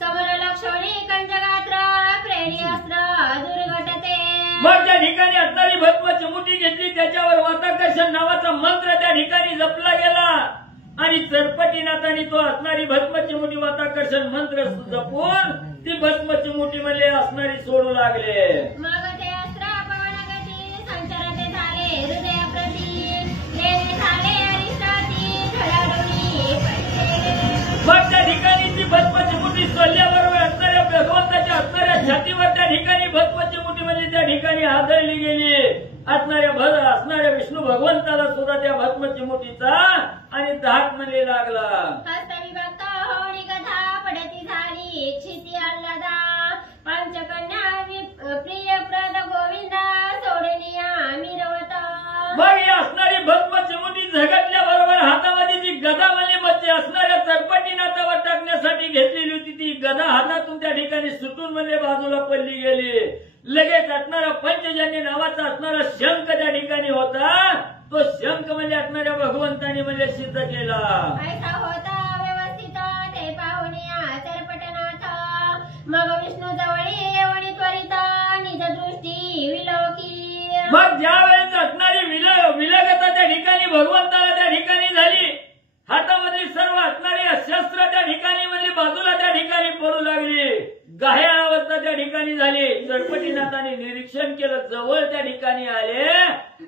समर लक्षणी कंजगात्र प्रेणी अस्त्र दुर्घटते. मग त्या ठिकाणी असणारी भस्माची मुठी घेतली, त्याच्यावर वाताकर्षण नावाचा मंत्र त्या ठिकाणी जपला गेला आणि चरपटीनाथाने तो असणारी भस्माची मुठी वाताकर्षण मंत्र जपून ती भस्माची मुठी मध्ये असणारी सोडू लागले. मग ते अस्त्र पवनगती संचाराचे झाले हृदयाप्रती, देवी झाले अरिष्टाती धडाडोनी पडले. मग त्या ठिकाणी ती भस्माची मुठी सोडल्याबरोबर असणाऱ्या भगवंताच्या असणाऱ्या छातीवर त्या ठिकाणी भस्माची मुठी म्हणजे त्या ठिकाणी आदळली गेली. असणाऱ्या विष्णू भगवंताला सुद्धा त्या भस्माची मुठीचा आणि धाक मध्ये लागला. हस्तविभक्त होणी कथा पडती झाली क्षिती आल्हादा, पंचकन्या प्रियप्रद गोविंदा सोडनिया मिरवता. मग ही असणारी भस्माची मुठी झगटल्या बरोबर हातामध्ये जी गदा म्हणजे असणाऱ्या चरपटीनाथावर टाकण्यासाठी घेतलेली होती, ती गदा हातातून त्या ठिकाणी सुटून म्हणजे बाजूला पडली गेली. लगेच असणारा पंचजन्य नावाचा असणारा शंख त्या ठिकाणी होता, तो शंख म्हणजे असणाऱ्या भगवंतानी म्हणजे सिद्ध केला. ऐसा होता व्यवस्थित ते पाहुनिया चरपटनाथ, मग विष्णू जवळी येवणी त्वरित निज दृष्टी विलोकी. मग ज्यावेळेस असणारी विलगता त्या ठिकाणी भगवंताला त्या ठिकाणी झाली, हातामधील सर्व असणारी शस्त्र त्या ठिकाणी म्हणजे बाजूला त्या ठिकाणी पडू लागली, घायाळ अवस्था त्या ठिकाणी झाली. चरपटीनाथाने निरीक्षण केलं, जवळ त्या ठिकाणी आले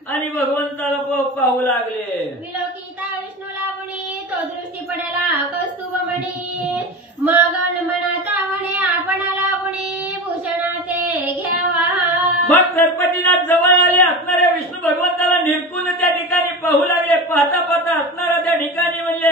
आणि भगवंताला पाहू लागले. विलोकिता विष्णू लागुणी तो दृष्टी पडेला कौस्तुभ म्हणी, मग मनाचा म्हणे आपण लागुणी भूषणाचे घ्यावा. मग चरपटीनाथ जवळ आले, असणाऱ्या विष्णू भगवंताला निरखून त्या ठिकाणी पाहू लागले. पाहता पाहता असणारा त्या ठिकाणी म्हणजे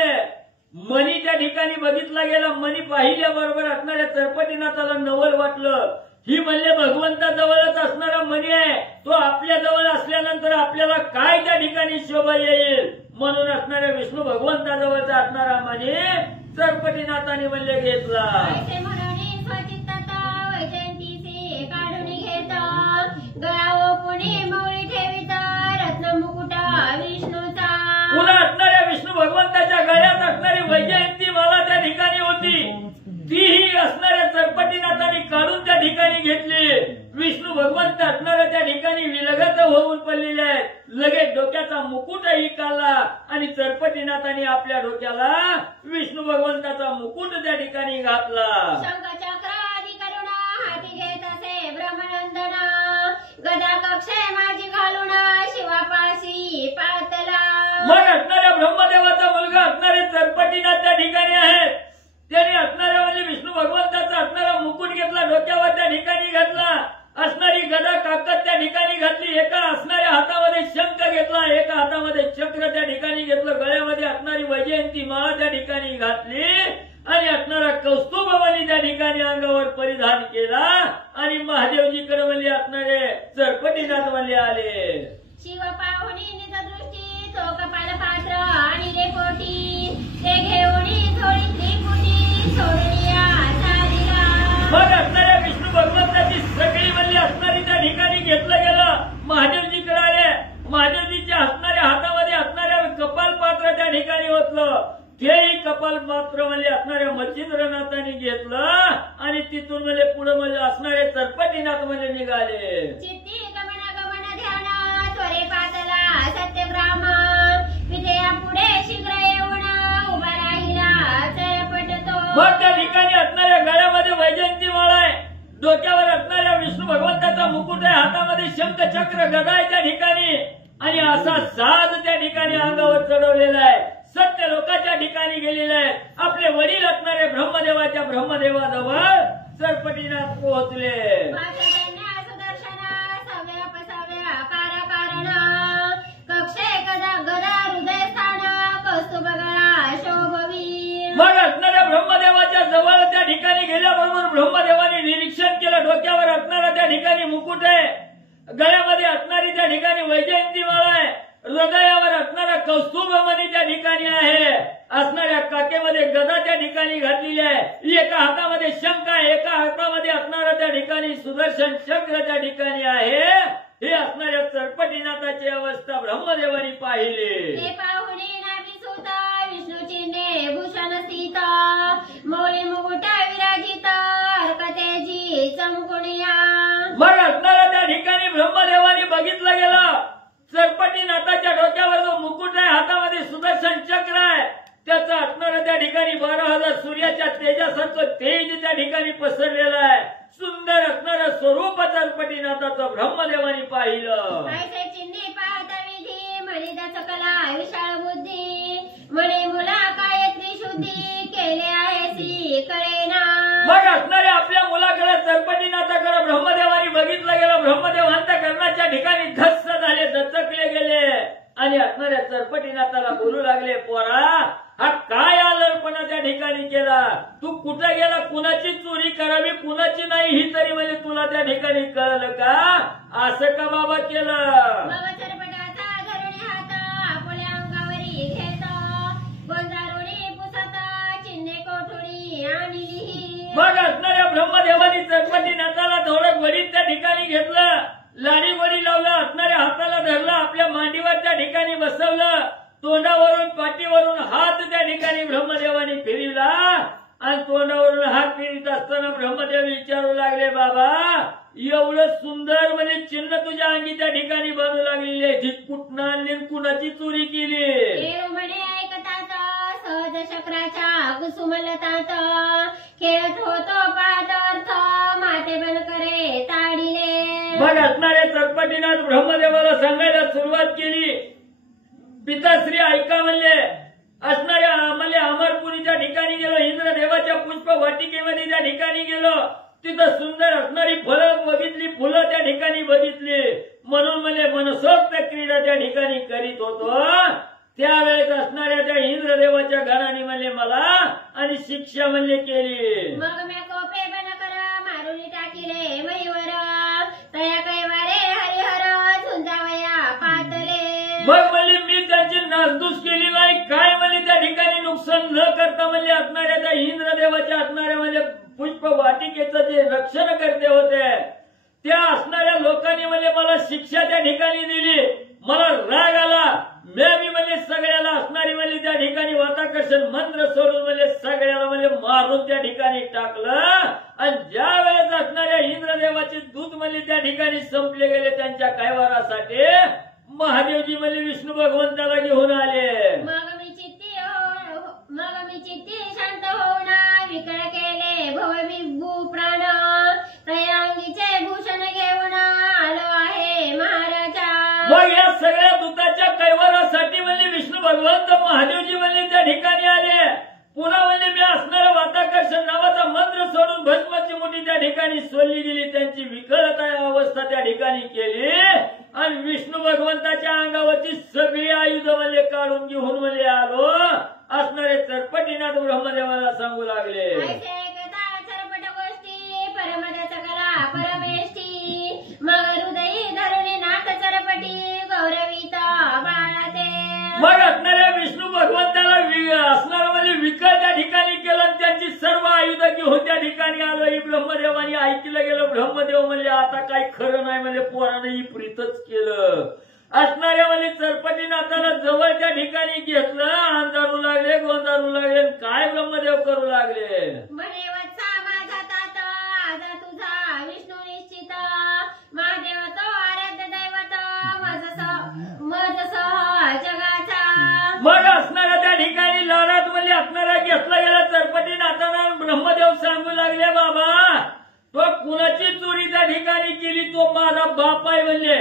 मणी त्या ठिकाणी बघितला गेला. मणी पाहिल्याबरोबर असणाऱ्या चरपटीनाथाला नवल वाटलं, ही म्हणले भगवंताजवळच असणारा मणी आहे, तो आपल्या जवळ असल्यानंतर आपल्याला काय त्या ठिकाणी शोभा येईल, म्हणून असणाऱ्या विष्णू भगवंताजवळचा असणारा मणी चरपटीनाथाने म्हणले घेतला. वैजयंतीचे काढून घेत गळा पुणे मौळी ठेवित रत्न मुकुट विष्णूचा. पुन्हा असणाऱ्या विष्णू भगवंताच्या गळ्यात असणारी वैजयंती माला त्या ठिकाणी होती, तीही असणाऱ्या चरपटीनाथाने काढून त्या ठिकाणी घेतली. विष्णू मुकुटही काढला आणि चरपटीनाथाने आपल्या डोक्याला विष्णू भगवंताचा मुकुट त्या ठिकाणी घातला. शंखचक्रादी करुणा हाती घेत असे ब्रह्मनंदना गदा कक्षे माझी घालून शिवापाशी पातला. मग असणाऱ्या ब्रह्मदेवाचा मुलगा असणारे चरपटीनाथ त्या ठिकाणी आहेत. त्यांनी असणाऱ्या म्हणजे विष्णू भगवंताचा असणारा मुकुट घेतला, डोक्यावर त्या ठिकाणी घातला, असणारी गदा काकत त्या ठिकाणी घातली, एका असणाऱ्या हातामध्ये शंख घेतला, एका हातामध्ये चक्र त्या ठिकाणी घेतलं, गळ्यामध्ये असणारी वैजयंती माळ त्या ठिकाणी घातली आणि असणारा कौस्तुभवानी त्या ठिकाणी अंगावर परिधान केला आणि महादेवजीकडे म्हणजे असणारे चरपटीनाथ म्हणजे आले. शिव पाहुणी निजदृष्टी तो कपाल पात्र आणि रेपोटी ते घेऊनी थोडी त्रिपुटी सोडूया सारीला. मग असणाऱ्या विष्णू भगवंताची सगळी म्हणजे असणारी त्या ठिकाणी घेतलं गेलं. महादेवजीकडे आले. महादेवजीच्या असणाऱ्या हातामध्ये असणाऱ्या कपाल पात्र त्या ठिकाणी होतलं. तेही कपाल पात्र म्हणजे असणाऱ्या मच्छिंद्रनाथांनी घेतलं आणि तिथून म्हणजे पुढे म्हणजे असणारे चरपटीनाथ म्हणजे निघाले. चित्ती गमन गमन ध्यान त्वरे पातला सत्यग्राम विजया पुढे शीघ्र येऊन उभा राहिला चरपटतो. मग त्या ठिकाणी असणाऱ्या गळ्यामध्ये वैजयंती माळ आहे, डोक्यावर असणाऱ्या विष्णू भगवंताचा मुकुट आहे, हातामध्ये शंख चक्र गदा आहे त्या ठिकाणी आणि असा साज त्या ठिकाणी अंगावर चढवलेला आहे. सत्य लोकांच्या ठिकाणी गेलेला आहे. आपले वडील असणारे ब्रह्मदेवाच्या ब्रह्मदेवाजवळ चरपटीनाथ पोहोचले. मग असणाऱ्या ब्रह्मदेवाच्या जवळ त्या ठिकाणी गेल्याबरोबर ब्रह्मदेवाने निरीक्षण केलं. डोक्यावर असणारा त्या ठिकाणी मुकुट आहे, गळ्यामध्ये असणारी त्या ठिकाणी वैजयंती माळ आहे, हृदयावर असणारा कौस्तुभमणी त्या ठिकाणी आहे, असणाऱ्या काकेमध्ये गदा त्या ठिकाणी घातलेली आहे, एका हातामध्ये शंख आहे, एका हातामध्ये असणारा त्या ठिकाणी सुदर्शन चक्र त्या ठिकाणी आहे. हे असणाऱ्या चरपटीनाथाची अवस्था ब्रह्मदेवानी पाहिली. विष्णू चिन्हे भूषण स्थित मौली मुकुट विराजित हरकतेची चमकुनिया. मग असणारा त्या ठिकाणी ब्रह्मदेवानी बघितलं गेलं. चरपटीनाथाच्या डोक्यावर जो मुकुट आहे, हातामध्ये सुदर्शन चक्र आहे, त्याचा असणारा त्या ठिकाणी 12,000 सूर्याच्या तेजासारखं तेज त्या ठिकाणी पसरलेलं आहे. सुंदर असणारं स्वरूप चरपटीनाथाचं ब्रह्मदेवानी पाहिलं. चिन्हे पाहता विधी म्हणे सकला विशाळ बुद्धी म्हणे मुला काय त्रिशुद्धी केले आहे श्री कळेना. मग असणाऱ्या आपल्या मुलाकडे चरपटीनाथाकडे ब्रह्मदेवानी बघितलं गेलं. ब्रह्मदेव अंतःकरणाच्या ठिकाणी धस्स झाले, दचकले गेले आणि असणाऱ्या चरपटीनाथाला बोलू लागले, पोरा हा काय आलरपणा त्या ठिकाणी केला, तू कुठे गेला, कुणाची चोरी करावी कुणाची नाही ही तरी म्हणजे तुला त्या ठिकाणी कळलं का, असं का बाबा केलं. चरपटाचा धरुणी हात आपल्या अंगावरी घेत गोंजारुणी पुसत चिन्हे कोठुरी आणि मग असणाऱ्या ब्रह्मदेवानी चरपटीनाथाला थोडं वडीत त्या ठिकाणी घेतलं, लाडी गोडी लावलं, असणाऱ्या हाताला धरलं, आपल्या मांडीवर त्या ठिकाणी बसवलं, तोंडावरून पाठीवरून हात त्या ठिकाणी ब्रह्मदेवानी फिरवला आणि तोंडावरून हात फिरत असताना ब्रह्मदेव विचारू लागले, बाबा एवढं सुंदर म्हणजे चिन्ह तुझ्या अंगी त्या ठिकाणी बनू लागलेली आहे, ती कुठनं आणली, कुणाची चोरी केली. म्हणे ऐकतात सहज चक्राच्या कुसुमलतात खेळत होतो पादार्थ माते बन करे ताडिले. मग असणारे चरपटीनाथ ब्रह्मदेवाला सांगायला सुरुवात केली, पिताश्री ऐका म्हणले. असणाऱ्या म्हणजे अमरपुरीच्या ठिकाणी गेलो, इंद्रदेवाच्या पुष्प वाटिकेमध्ये त्या ठिकाणी गेलो, तिथं सुंदर असणारी फळं बघितली, फुलं त्या ठिकाणी बघितली, म्हणून म्हणजे मनसोक्त क्रीडा त्या ठिकाणी करीत होतो. त्यावेळेस असणाऱ्या त्या इंद्रदेवाच्या घराने म्हणले मला आणि शिक्षा म्हणले केली. मग मी कोपे बन कर मारुनी टाकिले मईवर तया कैवारे हरिहर झुंजावया पातले. मग म्हणले मी त्यांची नासधूस केली नाही, काय म्हणले त्या ठिकाणी नुकसान न करता म्हणले असणाऱ्या त्या इंद्रदेवाच्या असणाऱ्या म्हणजे पुष्प वाटिकेचं जे रक्षण करते होते त्या असणाऱ्या लोकांनी म्हणजे मला शिक्षा त्या ठिकाणी दिली. मला राग आला, मी म्हणजे सगळ्याला असणारी म्हणजे त्या ठिकाणी वाताकर्षण मंत्र सोडून म्हणजे सगळ्याला म्हणजे मारून त्या ठिकाणी टाकलं आणि ज्या वेळेस असणाऱ्या इंद्रदेवाचे दूत म्हणजे त्या ठिकाणी संपले गेले त्यांच्या कैवारासाठी, महादेवजी म्हणजे विष्णू भगवंताला घेऊन आले. मग मी चित्ती शांत होऊन विकळ केले भवविभू प्राण तयांगीचे भूषण घेऊन आलो आहे महाराजा. मग या सगळ्या दूताच्या कैवारासाठी म्हणजे विष्णू भगवंत महादेवजी म्हणजे त्या ठिकाणी आले. पुन्हा म्हणजे मी असणारा वाताकर्षण नावाचा मंत्र सोडून भस्माची मुठी त्या ठिकाणी सोडली गेली. त्यांची विकळता अवस्था त्या ठिकाणी केली आणि विष्णू भगवंताच्या अंगावरची सगळी आयुध म्हणजे काढून घेऊन म्हणजे आलो असणारे चरपटीनाथ ब्रह्मदेवाला सांगू लागले. चरपट गोष्टी परमदच करा परमेष्ठी मग हृदयी धरुणी नाथ चरपटी गौरविता बाळाते. मग असणाऱ्या विष्णू भगवंताला असणारा म्हणजे विकळ त्या ठिकाणी केलं. त्यांची सर्व आयुध घेऊन त्या ठिकाणी आलो. ही ब्रह्मदेवानी ऐकलं गेलं. ब्रह्मदेव म्हणजे आता काही खरं नाही म्हणजे पोरानं ही प्रीतच केलं. असणाऱ्या म्हणजे चरपटीनाथाला जवळ त्या ठिकाणी घेतलं. अंधारू लागले गोंधारू लागले. काय ब्रह्मदेव करू लागले. म्हणे वत्सा माझा तात आजा तुझा विष्णू निश्चित महादेव तो आराध्य दैवत मजसह जगाचा. मग असणाऱ्या त्या ठिकाणी लढत म्हणजे असणारा घेतला गेला. चरपटीनाथाला ब्रह्मदेव सांगू लागले बाबा तो कुणाची चोरी त्या ठिकाणी केली. तो माझा बाप आहे म्हणले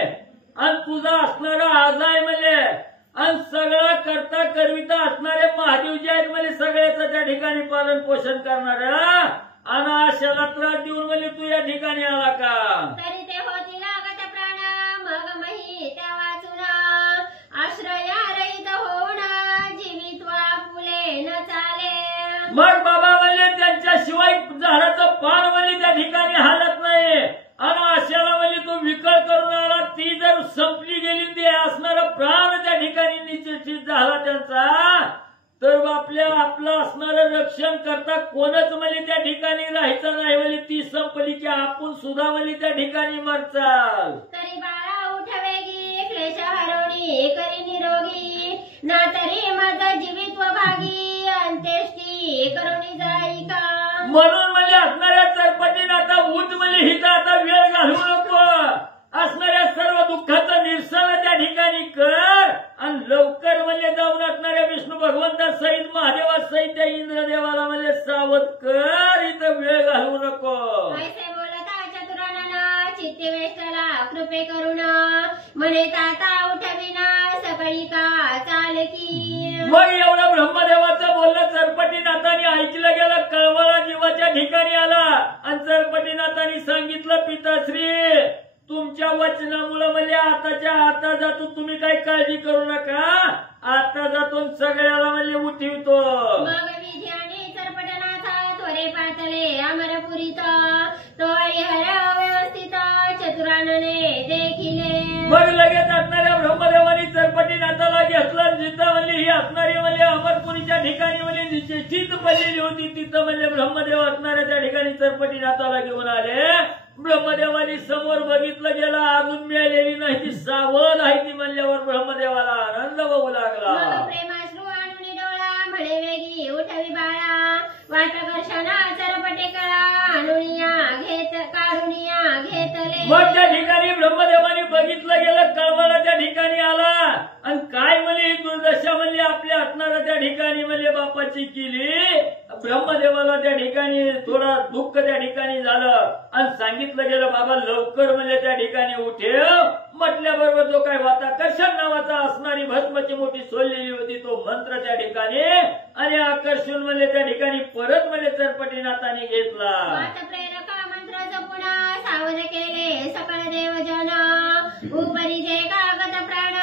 आणि तुझा असणारा आज आहे म्हणले आणि सगळा करता करविता असणारे महादेवजी आहेत म्हणजे सगळ्याचं त्या ठिकाणी पालन पोषण करणार आणि अशाला त्रास देऊन म्हणजे तू या ठिकाणी आला का. तरी ते होती लागत प्राण मग मही त्या वाचून आश्रया रहित होऊन जीवित्वा फुले न चाले. मग बाबा म्हणजे त्यांच्याशिवाय झाडाचं पान म्हणजे त्या ठिकाणी हालत नाही आणि अशाला म्हणजे तो विकळ करून आला. ती जर संपली गेली ते असणारा प्राण त्या ठिकाणी निश्चित झाला त्यांचा तर आपलं असणारं रक्षण करता कोणच म्हणजे त्या ठिकाणी राहायचं नाही. म्हणजे ती संपली की आपण सुद्धा म्हणजे त्या ठिकाणी मरचाल. तरी बाळा उठवेगी क्लेश हरवणी करी निरोगी ना तरी माझं जीवित्व भागी अंत्येष्टी करुणी जाई का. म्हणून म्हणजे असणाऱ्या चरपटीनाथा उठ म्हणजे हिथं आता वेळ घालवू नको. असणाऱ्या सर्व दुःखाचं निरसन त्या ठिकाणी कर आणि लवकर म्हणजे जाऊन असणाऱ्या विष्णू भगवंता सहित महादेवा सहित त्या इंद्रदेवाला म्हणजे सावध कर. इथं वेळ घालवू नको. ऐसे बोलता चतुरानन चित्ते वेष्टला कृपे करुण म्हणे ताता उठविना सकाळी का चाल की. मग एवढं ब्रह्मदेवाचं बोलणं चरपटीनाथाने ऐकलं गेलं. कळवळा जीवाच्या ठिकाणी आला आणि चरपटीनाथाने सांगितलं पिताश्री तुमच्या वचनामुळे म्हणजे आताच्या आता जातो. तुम्ही काही काळजी करू नका. आता जातो सगळ्याला म्हणजे उठवतो. मग विधी आणि चरपटनाथा त्वरे पातले अमरपुरीत तो हरिहर व्यवस्थित चतुरानने देखिले. मग लगेच असणाऱ्या ब्रह्मदेवानी चरपटीनाथाला घेतलं. जिथं म्हणजे ही असणारी म्हणजे अमरपुरीच्या ठिकाणी म्हणजे निश्चित पडलेली होती तिथं म्हणजे ब्रह्मदेव असणाऱ्या त्या ठिकाणी चरपटीनाथाला घेऊन आले. ब्रह्मदेवानी समोर बघितलं गेलं अजून मिळालेली नाही ती सावध आहे ती म्हणल्यावर ब्रह्मदेवाला आनंद होऊ लागला. प्रेमाश्रू आणून डोळा म्हणे वेगी उठवी बाळा वाटकर्षणा चरपटे कळा आणुनिया काढुनिया घेतले. मग त्या ठिकाणी ब्रह्मदेवानी बघितलं गेलं. कळवळा त्या ठिकाणी आला आणि काय म्हणजे दुर्दशा म्हणजे आपल्या असणारा त्या ठिकाणी म्हणजे बापाची केली. ब्रह्मदेवाला त्या ठिकाणी थोडा दुःख त्या ठिकाणी झालं आणि सांगितलं गेलं बाबा लवकर म्हणजे त्या ठिकाणी उठेव. म्हटल्याबरोबर जो काय वाताकर्षण नावाचा असणारी भस्माची मोठी सोडलेली होती तो मंत्र त्या ठिकाणी आणि आकर्षण म्हणजे त्या ठिकाणी परत म्हणजे चरपटीनाथाने घेतला. प्रेरक मंत्र जपून सावध केले सकळ देवजन उपरी जे कागद प्राण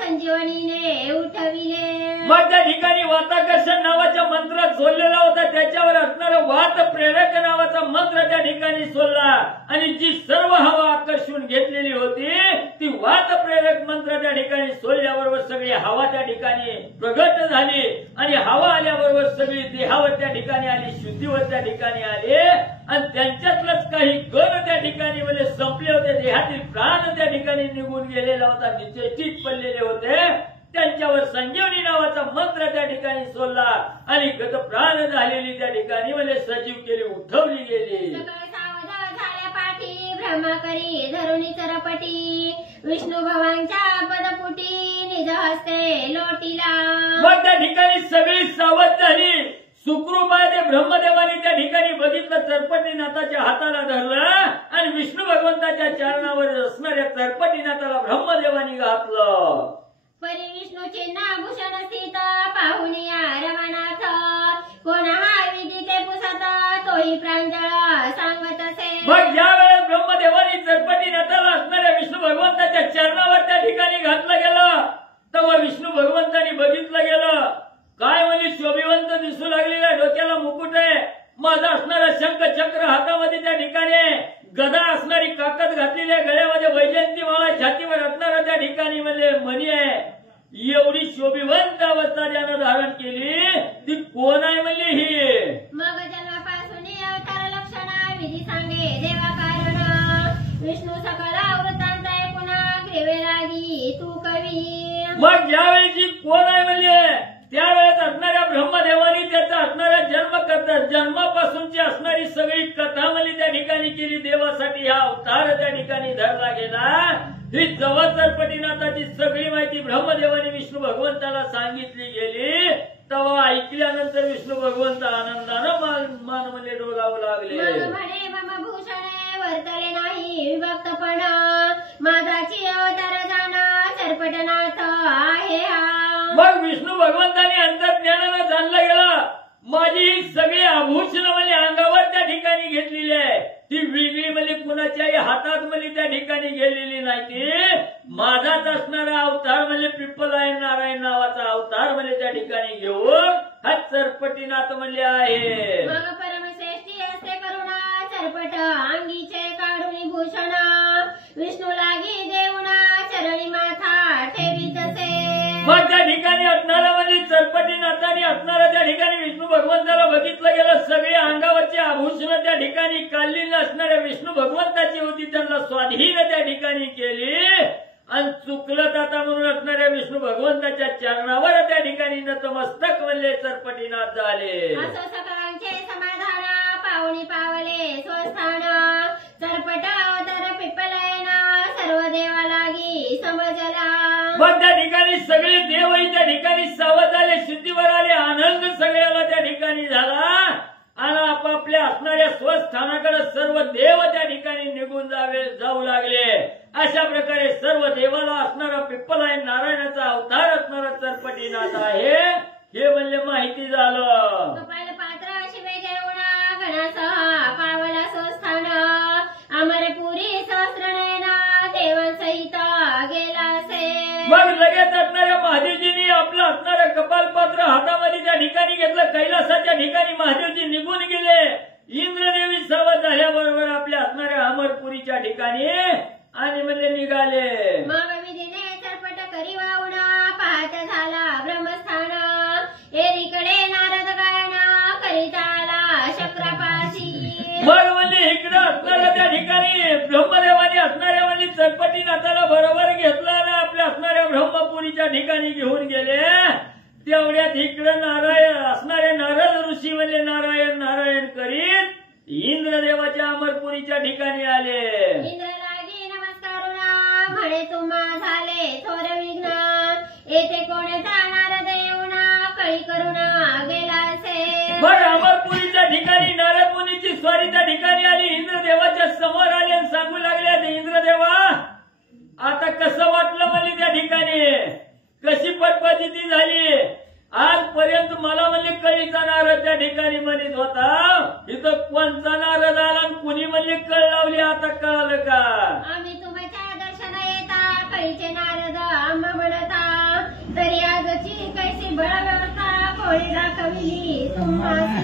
संजीवनीने उठविले. मग त्या ठिकाणी वाताकर्षण नावाच्या मंत्र सोडलेला होता त्याच्यावर असणारा वात प्रेरक नावाचा मंत्र त्या ठिकाणी सोडला आणि जी सर्व हवा आकर्षून घेतलेली होती ती वात प्रेरक मंत्र त्या ठिकाणी सोडल्याबरोबर सगळी हवा त्या ठिकाणी प्रगट झाली आणि हवा आल्याबरोबर सगळी देहावर त्या ठिकाणी आली शुद्धीवर त्या ठिकाणी आले आणि त्यांच्यातलंच काही गण त्या ठिकाणी म्हणजे संपले होते. देहातील प्राण त्या ठिकाणी निघून गेलेला होता निश्चित पडलेले होते. त्यांच्यावर संजीवनी नावाचा मंत्र त्या ठिकाणी सोडला आणि गत प्राण झालेली त्या ठिकाणी म्हणजे सजीव केली उठवली गेली. सकळ सावध झाल्या पाठी ब्रह्मा करी धरुणी चरपटी विष्णू भवांच्या पदपुटी निज हस्ते लोटीला. मग त्या ठिकाणी सगळी सावध झाली. सुखरूप आहे ते ब्रह्मदेवाने त्या ठिकाणी बघितलं, चरपटीनाथाच्या हाताला धरलं आणि विष्णू भगवंताच्या चरणावर असणाऱ्या चरपटीनाथाला ब्रह्मदेवाने घातलं. परी विष्णू चिन्हभूषण स्थित पाहुनिया रमनाथ, कोण हा विधी ते पुसत तोही प्रांजळ सांगत असे. मग ज्या वेळेस ब्रह्मदेवाने चरपटीनाथाला असणाऱ्या विष्णू भगवंताच्या चरणावर त्या ठिकाणी घातलं गेलं, तेव्हा विष्णू भगवंतानी बघितलं गेलं, काय म्हणजे शोभिवंत दिसू लागलेला डोक्याला मुकुट आहे, माझा असणारा शंख चक्र हातामध्ये त्या ठिकाणी गदा असणारी काकत घातलेली आहे, गळ्यामध्ये वैजयंती माळा, छातीवर असणारा त्या ठिकाणी म्हणजे मणी आहे. एवढी शोभिवंत अवस्था ज्यानं धारण केली ती कोण आहे म्हणजे ही? मग जन्मापासून अवतार लक्षण विधी सांगे देवा कारण, विष्णू सकल वृत्तांत पुन्हा ग्रीवे लागी तू कवी. मग ज्यावेळी कोण आहे म्हणजे त्यावेळेस असणाऱ्या ब्रह्मदेवानी त्याचा असणारा जन्म करतात, जन्मापासूनची असणारी सगळी कथा म्हणजे त्या ठिकाणी केली. देवासाठी हा अवतार त्या ठिकाणी धरला गेला. ही जवळ चरपटीनाथाची सगळी माहिती ब्रह्मदेवानी विष्णू भगवंताला सांगितली गेली. तेव्हा ऐकल्यानंतर विष्णू भगवंत आनंदानं मानमध्ये डोलावू लागले. मग म्हणे मम भूषणे वर्तले नाही विभक्तपण, माझाची अवतार जाणा चरपटनाथ आहे हा. मग विष्णू भगवंतानी अंतर्ज्ञानानं जाणलं गेलं, माझी ही सगळी आभूषणं म्हणजे अंगावर त्या ठिकाणी घेतलेली आहे, ती वेगळी म्हणजे कुणाच्याही हातात म्हणजे त्या ठिकाणी गेलेली नाही. ती माझाच असणारा अवतार म्हणजे पिप्पलायन नारायण नावाचा अवतार म्हणजे त्या ठिकाणी घेऊन हा चरपटीनाथ म्हणजे आहे. मग परमश्रेष्ठी असे करुणा चरपट अंगीचे काढून भूषण, विष्णू लागी देऊना चरणी माथा ठेवीत असे. मग त्या ठिकाणी असणारा म्हणजे चरपटीनाथाने असणारा त्या ठिकाणी विष्णू भगवंताला बघितलं गेलं, सगळी अंगावरची आभूषणं त्या ठिकाणी काढलेली असणाऱ्या विष्णू भगवंताची होती, त्यांना स्वाधीन त्या ठिकाणी केली आणि चुकलं जाता म्हणून असणाऱ्या विष्णू भगवंताच्या चरणावर त्या ठिकाणी नतमस्तक म्हणले चरपटीनाथ झाले. असो सकलांचे समाधान पाहुणी पावले स्वस्थान, चरपट अवतार पिप्पलायन सर्व देवा लागी समजला. मग त्या ठिकाणी सगळे देवही त्या ठिकाणी सावध आले, सिद्धीवर आले, आनंद सगळ्याला त्या ठिकाणी झाला आणि आपापल्या असणाऱ्या स्वस्थानाकडे सर्व देव त्या ठिकाणी निघून जाऊ लागले. अशा प्रकारे सर्व देवाला असणारा पिप्पलायन नारायणाचा अवतार असणारा चरपटीनाथ आहे हे म्हणजे माहिती झालं. कपाल पात्र शिवे घेऊन गणासह पावला स्वस्थान, अमरपुरी सहस्रनयना देवांसहित गेला असे. मग लगेच असणाऱ्या महादेवजींनी आपलं असणारं कपालपात्र हातामध्ये त्या ठिकाणी घेतलं, कैलासाच्या ठिकाणी महादेवजी निघून गेले. इंद्रदेवी सावध झाल्याबरोबर आपल्या असणाऱ्या अमरपुरीच्या ठिकाणी आणि म्हणजे निघाले. मग विधीने चरपट करी वाहून पाहत झाला ब्रह्मस्थान, एकीकडे नारद गायन करीत आला शक्रापाशी. मग म्हणजे इकडं असणाऱ्या त्या ठिकाणी ब्रह्मदेवाने असणाऱ्या म्हणजे चरपटीनाथाला बरोबर घेतलं आणि आपल्या असणाऱ्या ब्रह्मपुरीच्या ठिकाणी घेऊन गेले. तेवढ्यात इकडं नारायण असणारे नारद ऋषी म्हणजे नारायण नारायण करीत इंद्रदेवाच्या अमरपुरीच्या ठिकाणी आले. इंद्र लागी नमस्कारुना म्हणे तुम्हा झाले थोर विघ्न, येथे कोणी जाणार देऊन कळी करून गेला असे. मग अमरपुरीच्या ठिकाणी नारद मुनीची स्वारी त्या ठिकाणी आली, इंद्रदेवाच्या समोर आली आणि सांगू लागले, इंद्रदेवा आता कसं वाटलं म्हणजे त्या ठिकाणी कशी पटपचिती झाली, आजपर्यंत मला म्हणजे कळीचा नारद त्या ठिकाणी म्हणत होता, इथं कोणचा नारद आला आणि कुणी म्हणजे कळ लावली, आता कळालं का? आम्ही तुमच्या दर्शन येता कळीचे नारद आम्हा म्हणता, तरी आजची कैसी बळ व्यवस्था कोणी दाखवली तुम्हाला.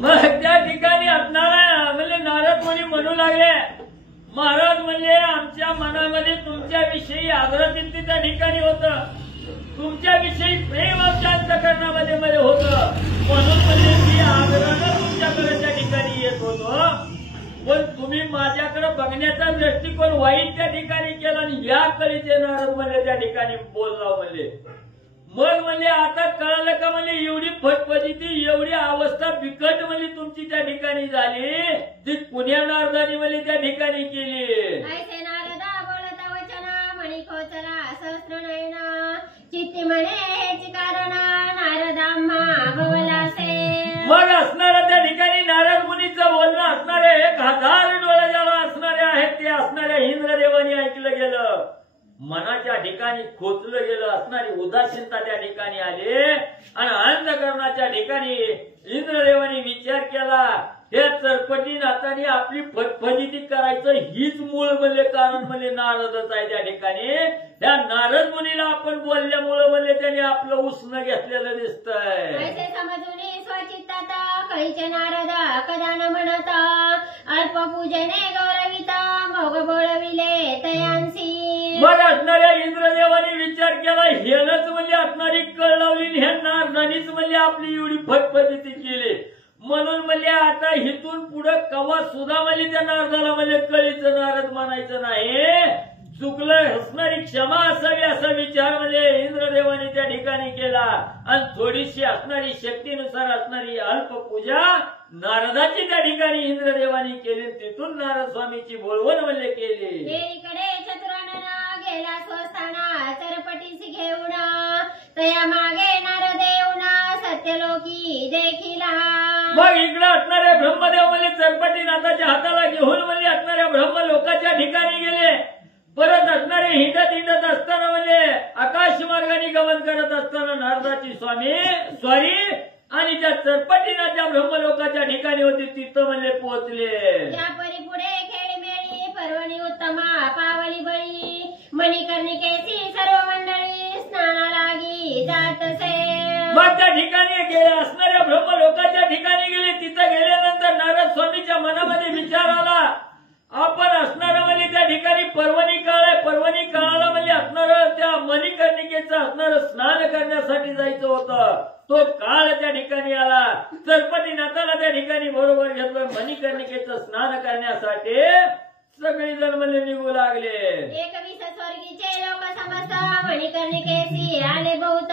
मग त्या ठिकाणी असणारा म्हणजे नारद मुनी म्हणू लागले, महाराज म्हणजे आमच्या मनामध्ये तुमच्याविषयी आदरातिथ्य त्या ठिकाणी होतं, तुमच्याविषयी प्रेम आमच्या अंतःकरणामध्ये मध्ये होतं, म्हणून म्हणजे मी आदरानं तुमच्याकडे त्या ठिकाणी येत होतो. पण तुम्ही माझ्याकडे बघण्याचा दृष्टिकोन वाईट त्या ठिकाणी केला आणि या कळीचे नारद म्हणजे त्या ठिकाणी बोलला म्हणजे. मग म्हणजे आता कळालं का म्हणजे एवढी फटफटीची एवढी अवस्था बिकट म्हणजे तुमची त्या ठिकाणी झाली, ती पुण्या नारदानी म्हणजे त्या ठिकाणी केली. ऐसे नारदा बोलता वचन पोहोचला सहस्र नयना चित्ती म्हणे हेच कारण नारदाम्हा भवलासे. मग असणारा त्या ठिकाणी नारद मुनीचं बोलणं असणारे 1000 डोळे ज्याला असणारे आहेत ते असणाऱ्या इंद्रदेवानी ऐकलं गेलं. मनाच्या ठिकाणी खोचलं गेलं असणारी उदासीनता त्या ठिकाणी आली आणि अंधकरणाच्या ठिकाणी इंद्रदेवानी विचार केला हे चरपटी नातानी आपली फटफटिती करायचं हीच मूळ म्हणजे कारण म्हणजे नारदच आहे. त्या ठिकाणी त्या नारद मुनीला आपण बोलल्यामुळं म्हणजे त्यांनी आपलं उसणं घेतलेलं दिसतंय. ऐसे समजून स्वचित्तात कैचे नारद कदा न म्हणता अल्प पूजने गौरविता भोग बोळविले तयांसी. मग असणाऱ्या इंद्रदेवाने विचार केला हेनच म्हणजे असणारी कळ लावली ह्या नारदानीच म्हणजे आपली एवढी फटफटिती केली म्हणून म्हणजे आता हिथून पुढे कवा सुद्धा म्हणजे त्या नारदाला म्हणजे कळीचं नारद म्हणायचं नाही. चुकलं हसणारी क्षमा असावी असा विचार म्हणजे इंद्रदेवाने त्या ठिकाणी केला आणि थोडीशी असणारी शक्तीनुसार असणारी अल्प पूजा नारदाची त्या ठिकाणी इंद्रदेवाने केली. तिथून नारद स्वामीची बोलवण म्हणजे केली. इकडे चतुरानना गेला स्वस्थाना चरपटीसी घेऊन तया मागे नारदेवना सत्यलोकी देखिला. मग इकडे असणाऱ्या ब्रह्मदेव म्हणजे चरपटीनाथाच्या हाताला घेऊन म्हणजे असणाऱ्या ब्रह्मलोकाच्या ठिकाणी गेले. परत असणारे हिंडत असताना म्हणजे आकाश मार्गाने गमन करत असताना नारदाची स्वारी आणि त्या चरपटीनाथच्या ब्रह्मलोकाच्या ठिकाणी होती तिथं म्हणजे पोहोचले. या परिपुढे खेळीमेळी पर्वणी उत्तमा पावली बळी मणिकर्णिकेची सर्व मंडळी स्नाना लागी जातसे. मग त्या ठिकाणी गेले असणाऱ्या ब्रह्मलोकाच्या ठिकाणी गेले. तिथं गेल्यानंतर नारद स्वामीच्या मनामध्ये विचार आला आपण असणारं म्हणजे त्या ठिकाणी पर्वणी काळ आहे. पर्वणी काळाला म्हणजे असणारं त्या मणिकर्णिकेचं असणारं स्नान करण्यासाठी जायचं होतं. तो काळ त्या ठिकाणी आला. चरपटीनाथाला त्या ठिकाणी बरोबर घेतलं. मणिकर्णिकेचं स्नान करण्यासाठी सगळी जण म्हणजे निघू लागले. 21 स्वर्गीचे लोक समस्त मणिकर्णिकेसी आले बहुत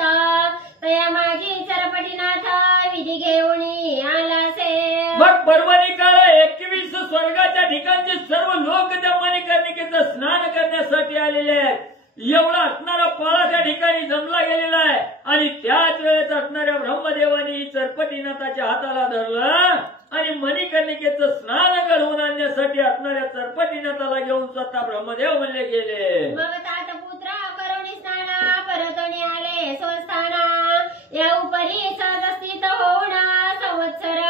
तया मागी चरपटीनाथ विधी घेऊन आलासे. मग पर्वणी काळ 21 स्वर्गाच्या ठिकाणचे सर्व लोक त्या मणिकर्णिकेचं स्नान करण्यासाठी आलेले आहेत. एवढा असणारा पाळा त्या ठिकाणी जमला गेलेला आहे आणि त्याच वेळेस असणाऱ्या ब्रह्मदेवानी चरपटीनाथाच्या हाताला धरलं आणि मणिकर्णिकेचं स्नान घडवून आणण्यासाठी असणाऱ्या चरपटीनाथाला घेऊन स्वतः ब्रह्मदेव म्हणले गेले. मग तात पुत्र करुणी स्नान परतणी आले स्वस्थाना या उपरी सहस्थित होऊन संवत्सर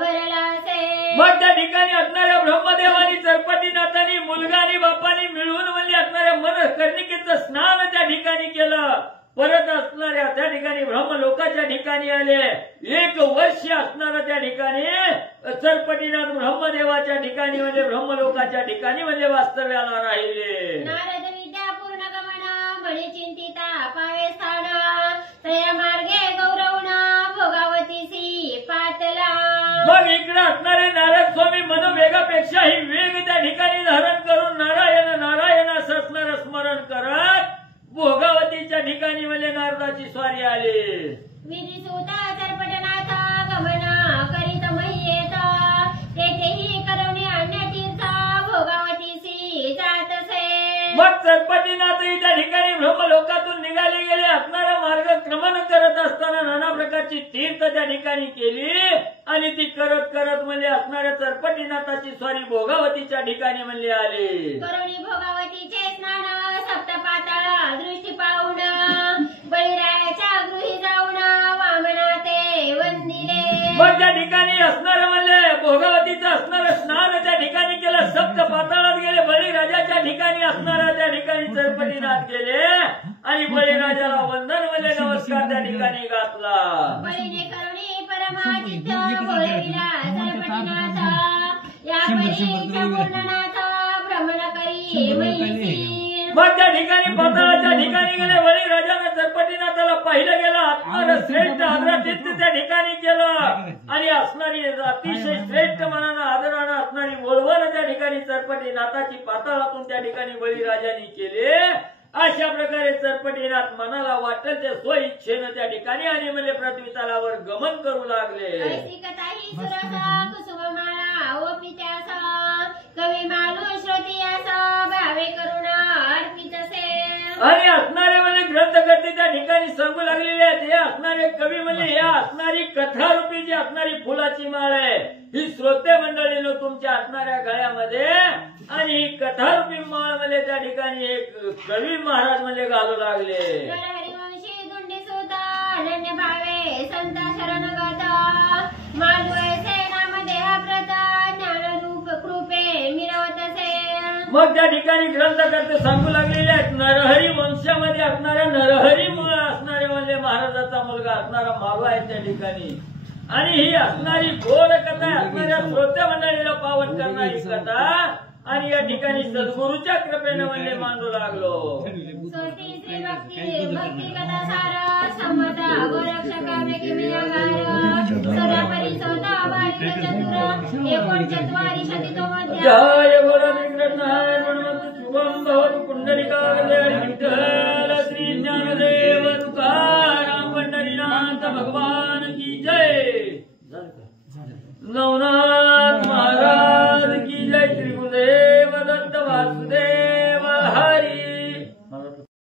भरलासे. मग त्या ठिकाणी असणाऱ्या ब्रह्मदेवानी चरपटीनाथांनी मुलगा आणि बापानी मिळून म्हणजे असणाऱ्या मणिकर्णिकेचं स्नान त्या ठिकाणी केलं. परत असणाऱ्या त्या ठिकाणी ब्रह्मलोकाच्या ठिकाणी आले. 1 वर्ष असणारा त्या ठिकाणी चरपटीनाथ ब्रह्मदेवाच्या ठिकाणी म्हणजे ब्रह्मलोकाच्या ठिकाणी म्हणजे वास्तव्याला राहिले. नारद विद्या पूर्ण गमन मणी चिंतिता पावे स्थान तया मार्गे गौरवण भोगावतीसी पातला. मग इकडे असणारे नारद स्वामी मनोवेगापेक्षाही वेग त्या ठिकाणी धारण करून नारायण नारायण असं असणारं स्मरण करत भोगावतीच्या ठिकाणी म्हणजे नारदाची स्वारी आली. विधी सुता चरपटनाथ गमन करीत महियेत तेथेही करुणी अन्य तीर्थ भोगावतीसी जातसे. मग चरपटीनाथही त्या ठिकाणी ब्रह्मलोकातून निघाले गेले. असणारा मार्ग क्रमण करत असताना नाना प्रकारची तीर्थ त्या ठिकाणी केली आणि ती करत करत म्हणजे असणाऱ्या चरपटीनाथाची स्वारी भोगावतीच्या ठिकाणी म्हणजे आली. करुणी भोगावतीचे स्नान सप्तपाताळ दृष्टी पाहून बळीरायाच्या गृही जाऊन वामना ते वंदिले. मग त्या ठिकाणी असणारं म्हणजे भोगावतीचं असणारं स्नान त्या ठिकाणी केलं. सप्त पाताळात गेले. बळीराजाच्या ठिकाणी असणारा त्या ठिकाणी चरपटीनाथ गेले आणि बळीराजाला वंदन म्हणजे नमस्कार त्या ठिकाणी घातला. बळीने करुणी परमादित्य बोलविला चरपटीनाथ या परीच्या पूर्णनाथ भ्रमण करी महिसी. मग त्या ठिकाणी पाताळाच्या ठिकाणी गेले. बळीराजानं चरपटीनाथाला पाहिलं गेलं. असणारं श्रेष्ठ आदरातिथ्य त्या ठिकाणी केलं आणि असणारी अतिशय श्रेष्ठ मनानं आदरानं असणारी बोलवण त्या ठिकाणी चरपटीनाथाची पाताळातून त्या ठिकाणी बळीराजांनी केले. अशा प्रकारे चरपटीनाथ मनाला वाटेल ते स्वइच्छेनं त्या ठिकाणी आणि म्हणजे पृथ्वी तलावर गमन करू लागले. ऐसिकताही सुरसा कुसुममाळा ओपित्यास कवी मालू श्रोतियास भावे करुणा अर्पितसे. आणि असणारे म्हणजे ग्रंथकर्ते त्या ठिकाणी सांगू लागलेले आहेत. हे असणारे कवी म्हणजे हे असणारी कथारूपी जी असणारी फुलाची माळ आहे ही श्रोते मंडळीनो तुमच्या असणाऱ्या गळ्यामध्ये आणि ही कथारूपी माळ म्हणजे त्या ठिकाणी एक कवी महाराज म्हणजे घालू लागले. हरिवंशी दुंडी सुता अनन्य भावे संता शरण गाता मालवय सेनामध्ये अप्रता ज्ञानरूप कृपे मिरवतसे. मग त्या ठिकाणी ग्रंथकर्ते सांगू लागलेले आहेत नरहरी वंशामध्ये असणाऱ्या नरहरी मुळे असणारे म्हणजे महाराजाचा मुलगा असणारा मालवा आहे त्या ठिकाणी. आणि ही असणारी गोड कथा असणाऱ्या श्रोत्या मंडळीला पावन करणारी कथा आणि या ठिकाणी सद्गुरूच्या कृपेने म्हणजे मांडू लागलो. स्वस्ती श्री भक्ती कथा सार समता गोरक्षका विकिमियागार सदा परिसोता बालिक चतुर एकोणचत्वारी शतितो मध्य. जय बोलो कृष्णाय गुणवंत शुभम भवतु पुंडलिकावले विठ्ठल श्री ज्ञानदेव तुकाराम पंढरीनाथ भगवान की जय. नवनाथ